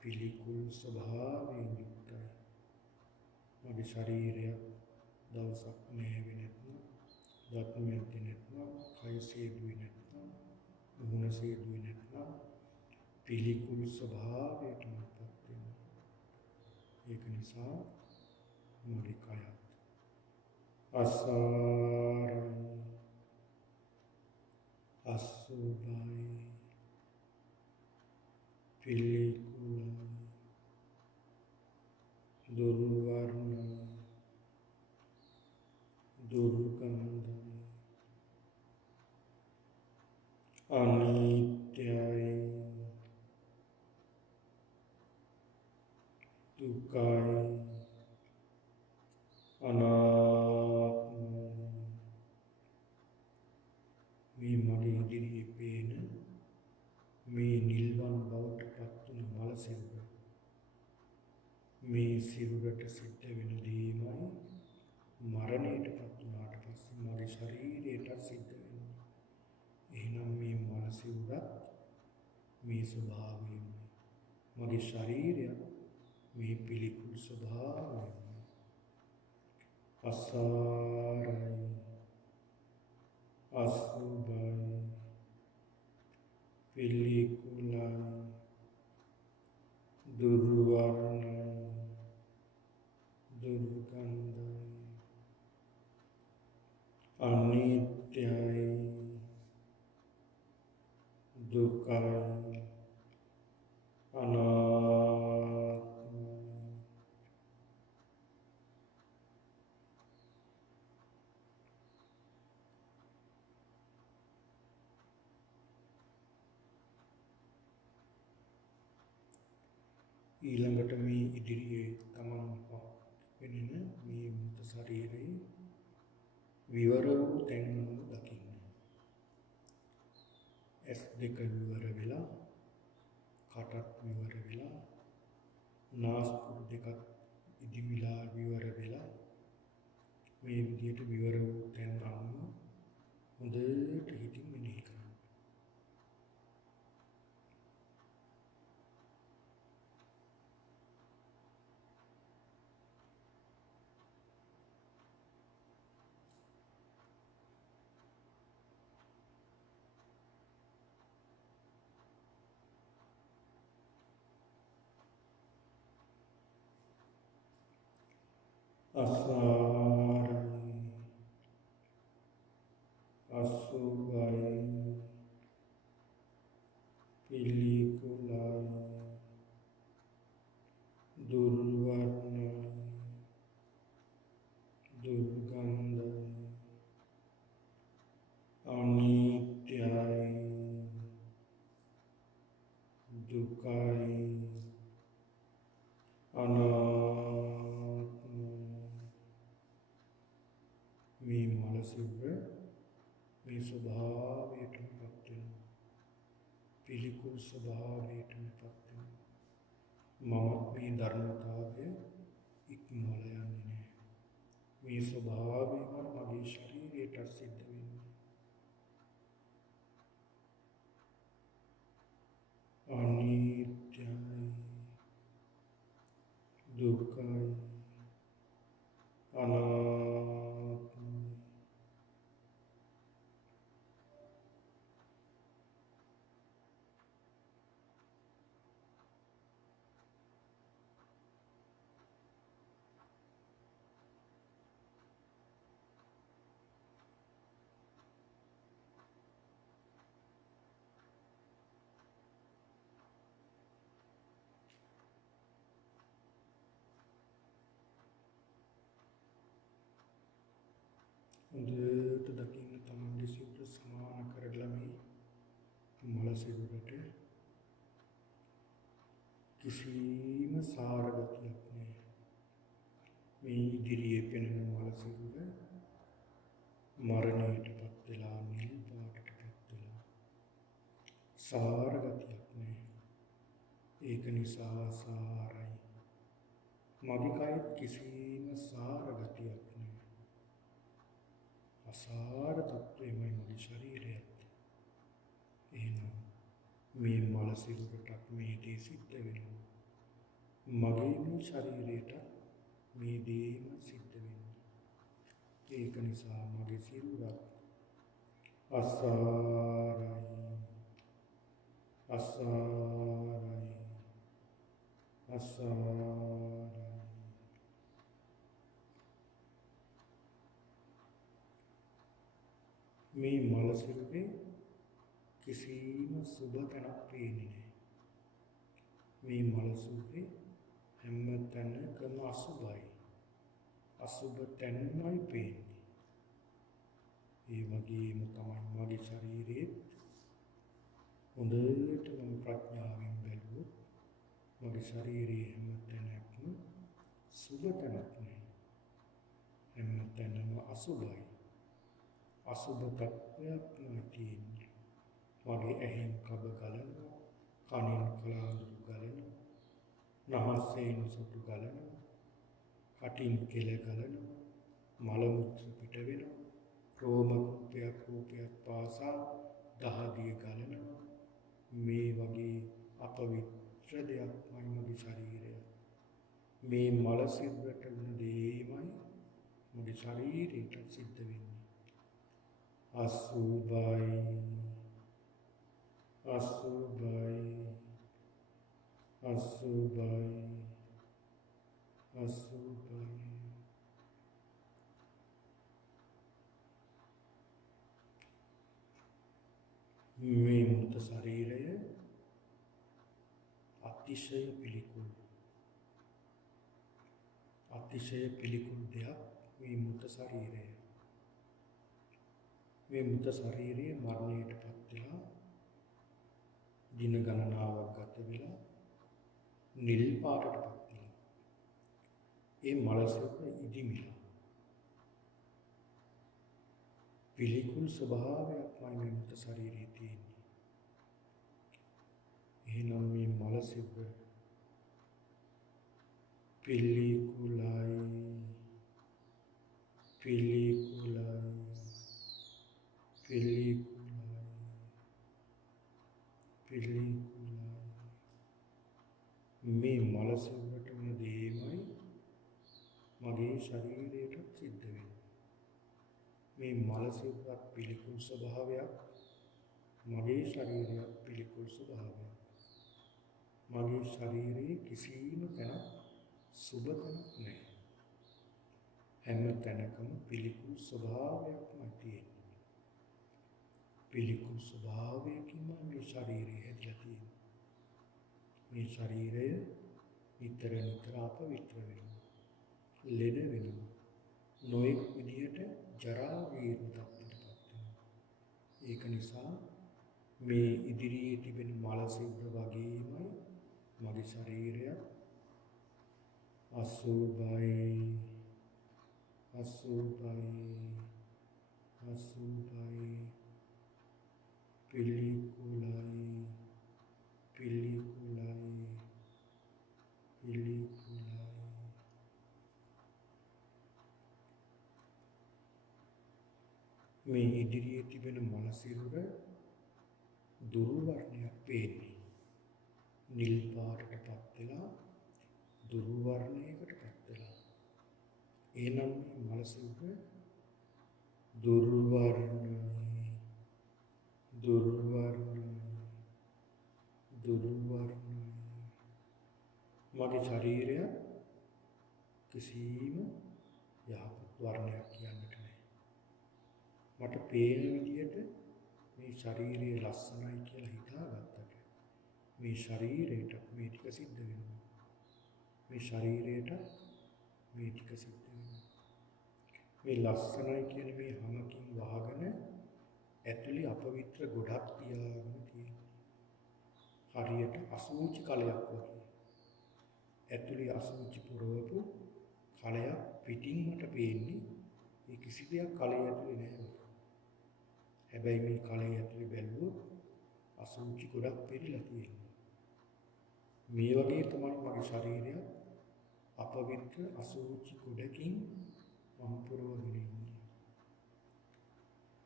පිළිකුල් ස්වභාවයෙන් යුක්තයි. මගේ ශරීරය දවසක් නැහැවෙ නැත්නම්, දත් මැද්දේ නැත්නම්, කය සේදුවේ නැත්නම්, මුහුණ සේදුවේ නැත්නම් පිළිකුල් ස්වභාවයටමපත් වෙනවා. ඒක නිසා මගේ කයත් අසාරයි, අසුභයි, පිළිකුලයි, දුර්වර්ණයි, දුර්ගන්ධයි, අනිත්‍යයි, දුකයි, අනාත්මයි. මේ මගේ ඉදිරියේ පේන මේ නිල්වන් බවට පත් වුණු මල සිරුර, මේ සිරුරට සිද්ධ වෙන දේමයි මරණයටපත් වුණාට පස්සේ මගේ ශරීරයට සිද්ධ වෙන්නේ. එහෙනම් මේ මල සිරුරත් මේ ස්වභාවයෙන්ම, මගේ ශරීරයත් මේ පිළිකුල් ස්වභාවයෙන්ම අසාරයි, අසුභයි, පිළිකුලයි, දුර්වර්ණයි, දුර්ගන්ධයි, අනිත්‍යයි, දුකයි, අනාත්මයි. ඊළඟට මේ ඉදිරියේ තමන් පෙනෙන මේ මృత ශරීරයේ විවර වූ තැන් දකින්න. S2 විවර වෙලා, කටත් විවර වෙලා, නාස්පුඩු දෙකත් ඉදිමිලා විවර වෙලා, මේ විදියට විවර වූ තැන් අනුව හොඳට හිතින් මෙනෙහි කරන්න. අසාරයි, අසුභයි, පිළිකුලයි, දුර්වර්ණයි, දුර්ගන්ධයි, අනිත්‍යයි, දුකයි, අනාත්මයි. මේ මල සිරුර මේ ස්වභාවයටමපත් වෙනවා. පිළිකුල් ස්වභාවයටමපත් වෙනවා. මමත් මේ ධර්මතාවය ඉක්මවලා යන්නේ නැහැ. මේ ස්වභාවයම මගේ ශරීරයට සිද්ධ වෙන්නේ. අනිත්‍යයි, දුකයි, අනාත්මයි. හොඳට දකින්න තමන්ගේ සිරුර සමාන කරලා මේ මල සිරුරට කිසිම සාර ගතියක් නැහැ. මේ ඉදිරියේ පෙනෙන මල සිරුර මරණයටපත් වෙලා නිල් පාටටපත් වෙලා සාර ගතියක් නැහැ. ඒක නිසා සාරයි. මගේ කයත් කිසිම සාර ගතියක් නැහැ. අසාර තත්ත්වෙමයි මගේ ශරීරයත්. එහෙනම් මේ මල සිරුරටත් මේ දේ සිද්ධ වෙනවා. මගේ මේ ශරීරයට මේ දේම සිද්ධ වෙනවා. ඒක නිසා මගේ සිරුරත් අසාරයි. අසාරයි. අසාරයි. මේ මල සිරුරේ කිසිම සුබ තැනක් පේන්නේ නැහැ. මේ මල සිරුරේ හැම තැනකම අසුබයි. අසුබ තැන්මයි පේන්නේ. ඒ වගේම තමයි මගේ ශරීරයේ හොඳට මම ප්‍රඥාවෙන් බැලුවොත් මගේ ශරීරයේ හැම තැනක්ම සුබ තැනක් නැහැ. හැම තැනම අසුබයි. අසුබ තත්ත්වයක්ම තියෙන්නේ. මගේ ඇහෙන් කබ ගලනවා, කනින් කලාඳුරු ගලනවා, නහසෙන් සොටු ගලනවා, කටින් කෙල ගලනවා, මල මුත්‍ර පිට වෙනවා, රෝම කූපයක් පාසා දහදිය ගලනවා. මේ වගේ අපවිත්‍ර දෙයක්මයි මගේ ශරීරය. මේ මල සිරුරට වුණ දේමයි මගේ ශරීරයට සිද්ධ වෙන්නේ. අසුභයි. අසුභයි. අසුභයි. අසුභයි. මේ මృత ශරීරය අතිශය පිළිකුල්. අතිශය පිළිකුල් දෙයක් මේ මృత ශරීරය. මේ මృత ශරීරයේ මරණයටපත් වෙලා දින ගණනාවක් ගත වෙලා නිල් පාටටපත් වෙලා ඒ මල සිරුර ඉදිමිලා පිළිකුල් ස්වභාවයක්මයි මේ මృత ශරීරයේ තියෙන්නේ. එහෙනම් මේ මල සිරුර පිළිකුලයි. පිළිකුලයි. පිළිකුලයි. පිළිකුලයි. මේ මල සිරුරට වන දේමයි මගේ ශරීරයට සිද්ධ වෙන්නේ. මේ මල සිරුරත් පිළිකුල් ස්වභාවයක්, මගේ ශරීරයත් පිළිකුල් ස්වභාවයක්. මගේ ශරීරයේ කිසිම තැනක් සුබ තැනක් නැහැ. හැම තැනකම පිළිකුල් ස්වභාවයක්ම තියෙන්නේ. පිළිකුල් ස්වභාවයකින්ම මේ ශරීරය හැදිලා තියෙන්නේ. මේ ශරීරය නිතර නිතර අපවිත්‍ර වෙනවා. ලෙඩ වෙනවා. නොයෙක් විදියට ජරා වීර්ණ තත්ත්වයටපත් වෙනවා. ඒක නිසා මේ ඉදිරියේ තිබෙන මල සිරුර වගේමයි මගේ ශරීරය අසුභයි. අසුභයි. අසුභයි. පිළිකුලයි. පිළිකුලයි. පිළිකුලයි. මේ ඉදිරියේ තිබෙන මල සිරුර දුරු වර්ණයක් පේන්නේ. නිල් පාටටපත් වෙලා දුරු වර්ණයකටපත් වෙලා. එනම් මේ මල සිරුර දුරු වර්ණයි. දුරු වර්ණයි. දුරු වර්ණයි. මගේ ශරීරය කිසිම යහපත් වර්ණයක් කියන්නට නැහැ. මට පේන විදියට මේ ශරීරය ලස්සනයි කියලා හිතාගත්තට මේ ශරීරයට මේ ටික සිද්ධ වෙනවා. මේ ශරීරයට මේ ටික සිද්ධ වෙනවා. මේ ලස්සනයි කියන මේ හැමකින් වහගෙන ඇතුලේ අපවිත්‍ර ගොඩක් තියාගෙන තියෙනවා. හරියට අසුචි කලයක් වගේ. ඇතුලේ අසුචි පුරවපු කලයක් පිටින් මට පේන්නේ ඒ කිසි දෙයක් කලයේ ඇතුලේ නැහැ. හැබැයි මේ කලයේ ඇතුලේ බැලුවොත් අසුචි ගොඩක් පෙරිලා තියෙනවා. මේ වගේ තමයි මගේ ශරීරය අපවිත්‍ර අසුචි ගොඩකින් මම පුරවගෙන ඉන්නේ.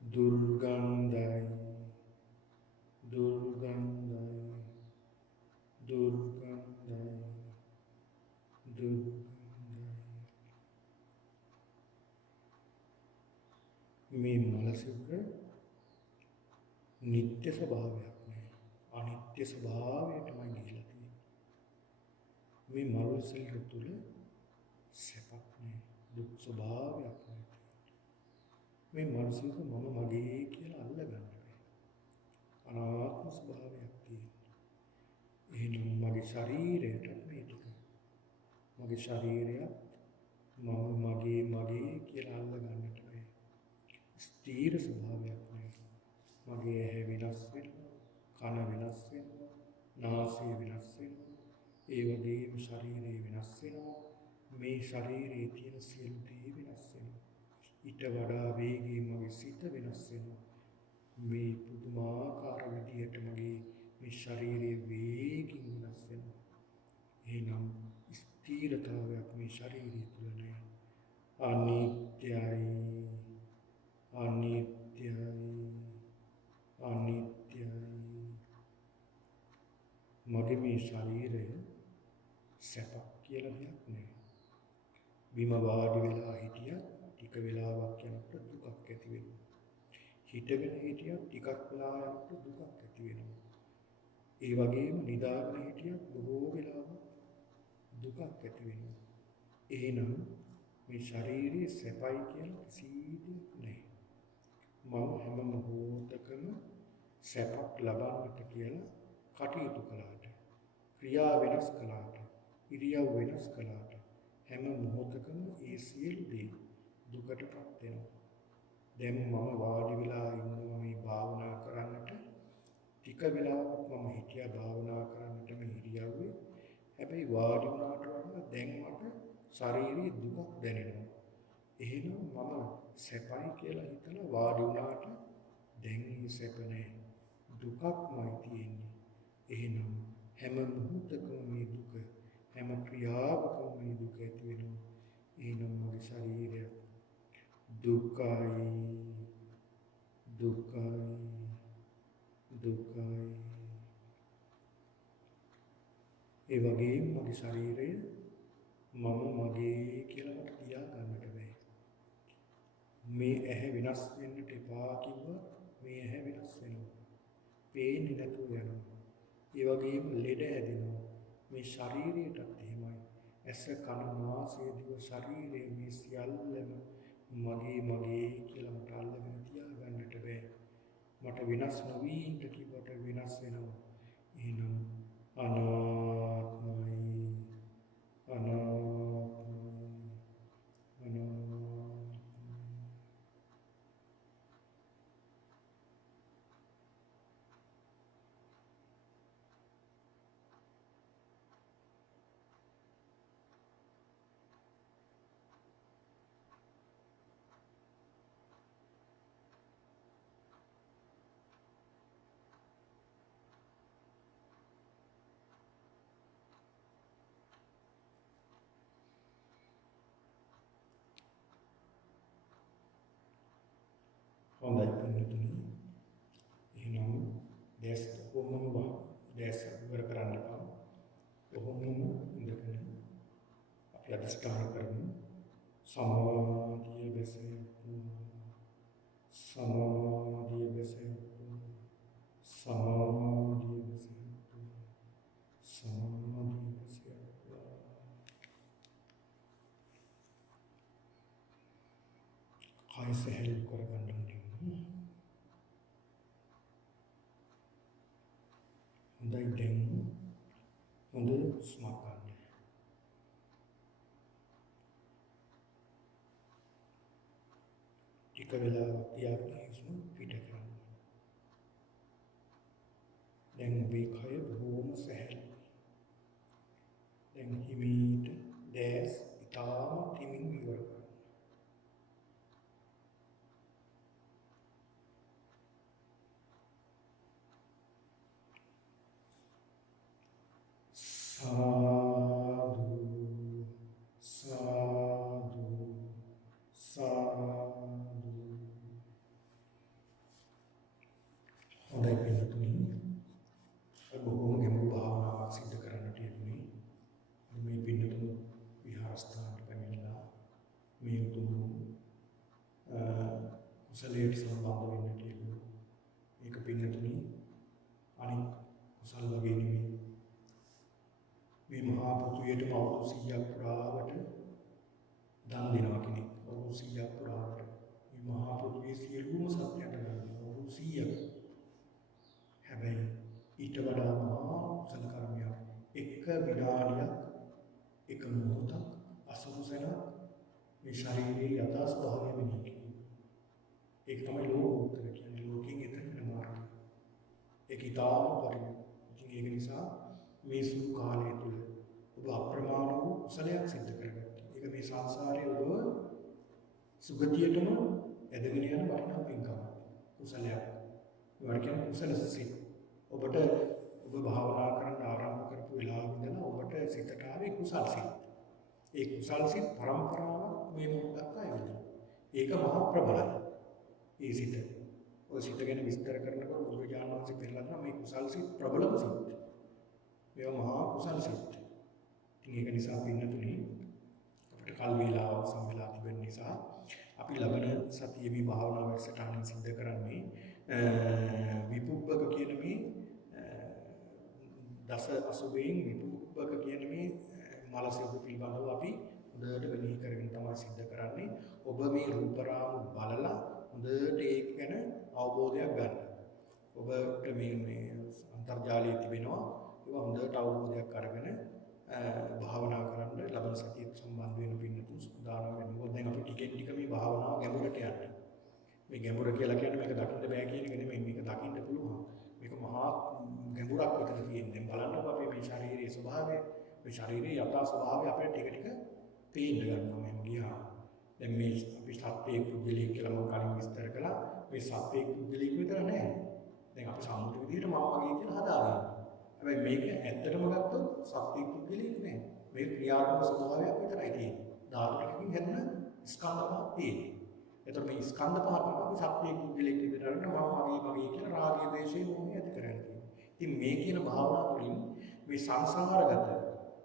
දුර්ගන්ධයි දුර්ගන්ධයි දුර්ගන්ධයි දුර්ගන්ධයි. මේ මනසික නිත්‍ය ස්වභාවයක් නෑ. අනිත්‍ය ස්වභාවයටමයි ගිහිලා තියෙන්නේ. මේ මනසික තුල සැපක් නෑ. දුක් ස්වභාවයක් නෑ. මේ මනසික මම මගේ කියලා අල්ලගන්න බෑ. අනාත්ම ස්වභාවයක් තියෙනවා. එහෙනම් මගේ ශරීරයට මේ ටික මගේ ශරීරයත් මම මගේ කියලා අල්ලගන්නට බෑ. ස්ථීර ස්වභාවයක් නෑ. මගේ ඇහැ වෙනස් වෙනවා, කන වෙනස් වෙනවා, නාසය වෙනස් වෙනවා. ඒ වගේම ශරීරය වෙනස් වෙනවා. මේ ශරීරයේ තියෙන සියලු දේ වෙනස් වෙනවා. ඊට වඩා වේගයෙන් මගේ සිත වෙනස් වෙනවා. මේ පුදුමාකාර විදියට මගේ මේ ශරීරයේ වේගින් වෙනස් වෙනවා. එහෙනම් ස්ථීරතාවයක් මේ ශරීරය තුළ නැහැ. අනිත්‍යයි අනිත්‍යයි අනිත්‍යයි. මගේ මේ ශරීරය සැපක් කියලා දෙයක් නෑ. බිම වාඩි වෙලා හිටියත් ටික වෙලාවක් යනකොට දුකක් ඇති වෙනවා. හිටගෙන හිටියත් ටිකක් වෙලා යනකොට දුකක් ඇති වෙනවා. ඒ වගේම නිදාගෙන හිටියත් බොහෝ වෙලාවක් දුකක් ඇති වෙනවා. එහෙනම් මේ ශරීරයේ සැපයි කියලා කිසි දෙයක් නැහැ. මම හැම මොහොතකම සැපක් ලබන්නට කියලා කටයුතු කළාට, ක්‍රියා වෙනස් කළාට, ඉරියව් වෙනස් කළාට හැම මොහොතකම ඒ සියලු දේ දුකටපත් වෙනවා. දැන් මම වාඩි වෙලා ඉන්නවා මේ භාවනා කරන්නට. ටික වෙලාවක් මම හිතියා භාවනා කරන්නට මේ ඉරියව්වේ. හැබැයි වාඩි වුණාට වඩා දැන් මට ශාරීරික දුකක් දැනෙනවා. එහෙනම් මම සැපයි කියලා හිතලා වාඩි වුණාට දැන් මේ සැප නැහැ. දුකක්මයි තියෙන්නේ. එහෙනම් හැම මොහොතකම මේ දුක, හැම ක්‍රියාවකම මේ දුක ඇති වෙනවා. එහෙනම් මගේ ශරීරය දුකයි දුකයි දුකයි. ඒ වගේම මගේ ශරීරය මම මගේ කියලා මට තියාගන්නට බෑ. මේ ඇහැ වෙනස් වෙන්නට එපා කිව්වා මේ ඇහැ වෙනස් වෙනවා. පේන්නේ නැතුව යනවා. ඒ වගේම ලෙඩ හැදෙනවා. මේ ශරීරයටත් එහෙමයි. ඇස කන නාසය දිව ශරීරය මේ සියල්ලම මගේ කියලා මට අල්ලගෙන තියාගන්නට බෑ. මට වෙනස් නොවි ඉන්න කිව්වට වෙනස් වෙනවා. එහෙනම් අනාත්මයි අනාත්මයි අනාත්මයි. හොඳයි පින්නතුනි. එහෙනම් දැස් කොහොමද දැස් ඉවර කරන්න එපා. කොහොමද ඉඳගෙන අපි අධිෂ්ඨාන කරමු. සමාධිය බැසෙන්න සමාධිය බැසෙන්න සමාධිය බැසෙන්න සමාධිය බැසෙන්න. කය සැහැල්ලු කරගන්න ඕනේ. හොඳයි දැන් හොඳ හුස්මක් ගන්න. ටික වෙලාවක් තියාගෙන හුස්ම පිට කරන්න. දැන් ඔබේ කය බොහොම සැහැල්ලුයි. දැන් හිමීට දැස් ඉතාම තිමින් ඉවර කරන්න. සාදු සාදු සාදු. හොඳයි පින්තුනි, බොහොම ගැඹුරු භාවනාවක් සිදු කරන්නට යෙදුනේ. මේ පින්තුන් විහාරස්ථානට පැමිණලා මේ උතුම් කුසලයට සම්බන්ධ වෙන්නට යෙදුණා. මේක පින්තුනි අනිත් කුසල වගේ නෙමෙයි. මේ මහා පෘථුවියටම අවුරුදු 100ක් පුරාවට දන් දෙනවා කෙනෙක්. අවුරුදු 100ක් පුරාවට මේ මහා පෘථුවියේ සියලුම සත්‍යයන්ට දන් දෙනවා. අවුරුදු 100ක්. හැබැයි ඊට වඩා මහා කුසල කර්මයක් එක විනාඩියක් එක මොහොතක් අසුසන මේ ශරීරයේ යථා ස්වභාවය මෙනෙහි කිරීම. ඒක තමයි ලෝකෝත්තර කියන්නේ. ලෝකයෙන් එතන වෙන මාර්ගය. ඒක ඊටාම පරිමයි. ඉතින් ඒක නිසා මේ සුළු කාලය තුල ඔබ අප්‍රමාණ වූ කුසලයක් සිද්ධ කරගත්තා. ඒක මේ සංසාරයේ ඔබ සුගතියටම ඇදගෙන යන වටිනා පින්කමක්. කුසලයක්. ඒවට කියන්නේ කුසල සිත්. ඔබට ඔබ භාවනා කරන්න ආරම්භ කරපු වෙලාවෙ ඉඳලා ඔබට සිතට ආවේ කුසල් සිත්. ඒ කුසල් සිත් පරම්පරාවක් මේ මොහොත දක්වා එනවා. ඒක මහා ප්‍රබලයි. ඒ සිත. ඔය සිත ගැන විස්තර කරනකොට බුදුරජාණන් වහන්සේ පෙන්නනවා මේ කුසල් සිත් ප්‍රබලම සිත්. මේවා මහා කුසල් සිත්. ඉතින් ඒක නිසා පින්නතුනි අපිට කල් වේලාව සම්මලා තිබෙන නිසා අපි ලබන සතියේ මේ භාවනා වැඩසටහන සිද්ධ කරන්නේ විපුබ්බක කියන මේ දස අසුබයෙන් විපුබ්බක කියන මේ මලසියුප පිළිබඳව අපි හොඳට වෙනෙහි කරගෙන තමයි සිද්ධ කරන්නේ. ඔබ මේ රූප රාමු බලලා හොඳට ඒක ගැන අවබෝධයක් ගන්න. ඔබට මේ අන්තර්ජාලයේ තිබෙනවා. ඒක හොඳට අවබෝධයක් අරගෙන භාවනා කරන්න ලබන සතියට සම්බන්ධ වෙන පින්නතුන් සූදානම් වෙන්න. මොකද දැන් අපි ටිකෙන් ටික මේ භාවනාව ගැඹුරට යන්නේ. මේ ගැඹුර කියලා කියන්නේ මේක දකින්න බෑ කියන එක නෙමෙයි. මේක දකින්න පුළුවන්. මේක මහා ගැඹුරක් විතර තියෙනවා. බලන්නකො අපේ මේ ශාරීරික ස්වභාවය, මේ ශාරීරික යථා ස්වභාවය අපිට ටික ටික පේන්න ගන්නවා මම ගියා. දැන් මේ අපි සත්‍යයේ පුද්ගලික කියලා මම කලින් විස්තර කළා. මේ සත්‍යයේ පුද්ගලික විතර නෑ. දැන් අපි සාමුද්‍රික විදිහට මම වගේ කියලා හදාගන්නවා. හැබැයි මේක ඇත්තටම ගත්තොත් සත්‍යයේ පුද්ගලික නෑ. මේ ක්‍රියාත්මක ස්වභාවයක් විතරයි තියෙන්නේ. ධාතු ටිකකින් හැදෙන ස්කන්ධ පහක් තියෙන්නේ. එතකොට මේ ස්කන්ධ පහ තමයි අපි සත්‍යයේ පුද්ගලික විදිහට මම වගේ කියලා රාගය, ද්වේෂය, මොහය ඇති කරන්නේ. ඉතින් මේ කියන භාවනා තුළින් මේ සංසාරගත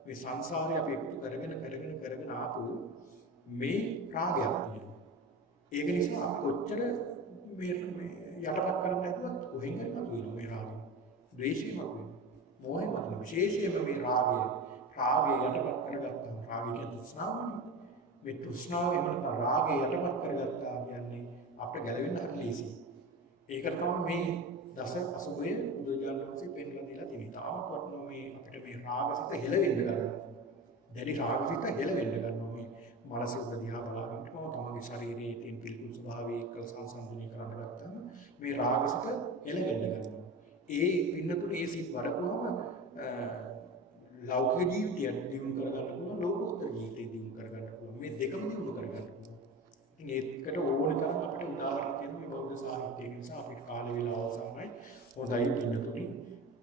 මේ සංසාරය අපි එකතු කරගෙන ආපු මේ රාගයක් තියෙනවා. ඒක නිසා අපි කොච්චර මේ යටපත් කරන්න හැදුවත් කොහෙන් හරි මතුවෙනවා මේ රාගය. ද්වේෂය මතුවෙනවා. මොහය මතුවෙනවා. විශේෂයෙන්ම මේ රාගය යටපත් කරගත්තා. රාගය කියන්නේ තෘෂ්ණාවනේ. මේ තෘෂ්ණාව එහෙම නැත්නම් රාගය යටපත් කරගත්තා කියන්නේ අපිට ගැලවෙන්න හරි ලේසියි. ඒක තමයි මේ දස අසුබය බුදුරජාණන් වහන්සේ පෙන්වලා දීලා තියෙන්නේ. තාමත් වටනවා මේ අපිට මේ රාගසිත හෙලවෙන්න ගන්නවා. දැඩි රාගසිත හෙලවෙන්න ගන්නවා. මේ මනස උපදිහා බලාගෙන තමගේ ශරීරයේ තියෙන පිළිකුල් ස්වභාවය එක්ක සංසන්දනය කරන්න ගත්තාම මේ රාගසිත හෙලවෙන්න ගන්නවා. ඒ පින්නතුනේ ඒ සිත් වඩපුවම ලෞකික ජීවිතය දියුණු කරගන්න පුළුවන්, ලෝකෝත්තර ජීවිතය දියුණු කරගන්න පුළුවන්. මේ දෙකම දියුණු කරගන්න පුළුවන්. ඉතින් ඒකට ඕනේ තරම් අපිට උදාහරණ තියෙන මේ බෞද්ධ සාහිත්‍යය නිසා අපිට කාල වේලාව අවසන්යි. හොඳයි පින්නතුනි.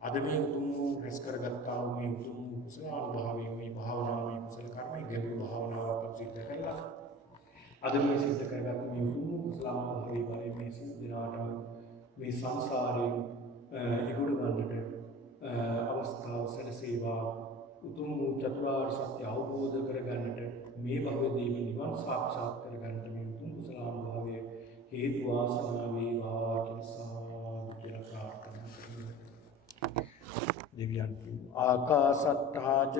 අද මේ උතුම් රැස් කරගත්තා වූ මේ උතුම් කුසලානුභාවයෙන් මේ භාවනාවේ කුසල කර්මයේ ගැඹුරු භාවනාවක් සිද්ධ කරලා අද මේ සිද්ධ කරගත්ත මේ උතුම් කුසලානුභාවයේ වගේ මේ සිද්ධ දිනාටම මේ සංසාරයෙන් ඉගොඩ ගන්නට අවස්ථාව සැලසේවා. උතුම් චතුරාර්ය සත්‍ය අවබෝධ කරගන්නට මේ භවයේදී නිවන් සාක්ෂාත් කරගන්නට මේ උතුම් කුසලානුභාවය හේතු වාසනා වේවා කියලා ප්‍රාර්ථනා කරමු. දෙවියන් ආකාසත්තා ච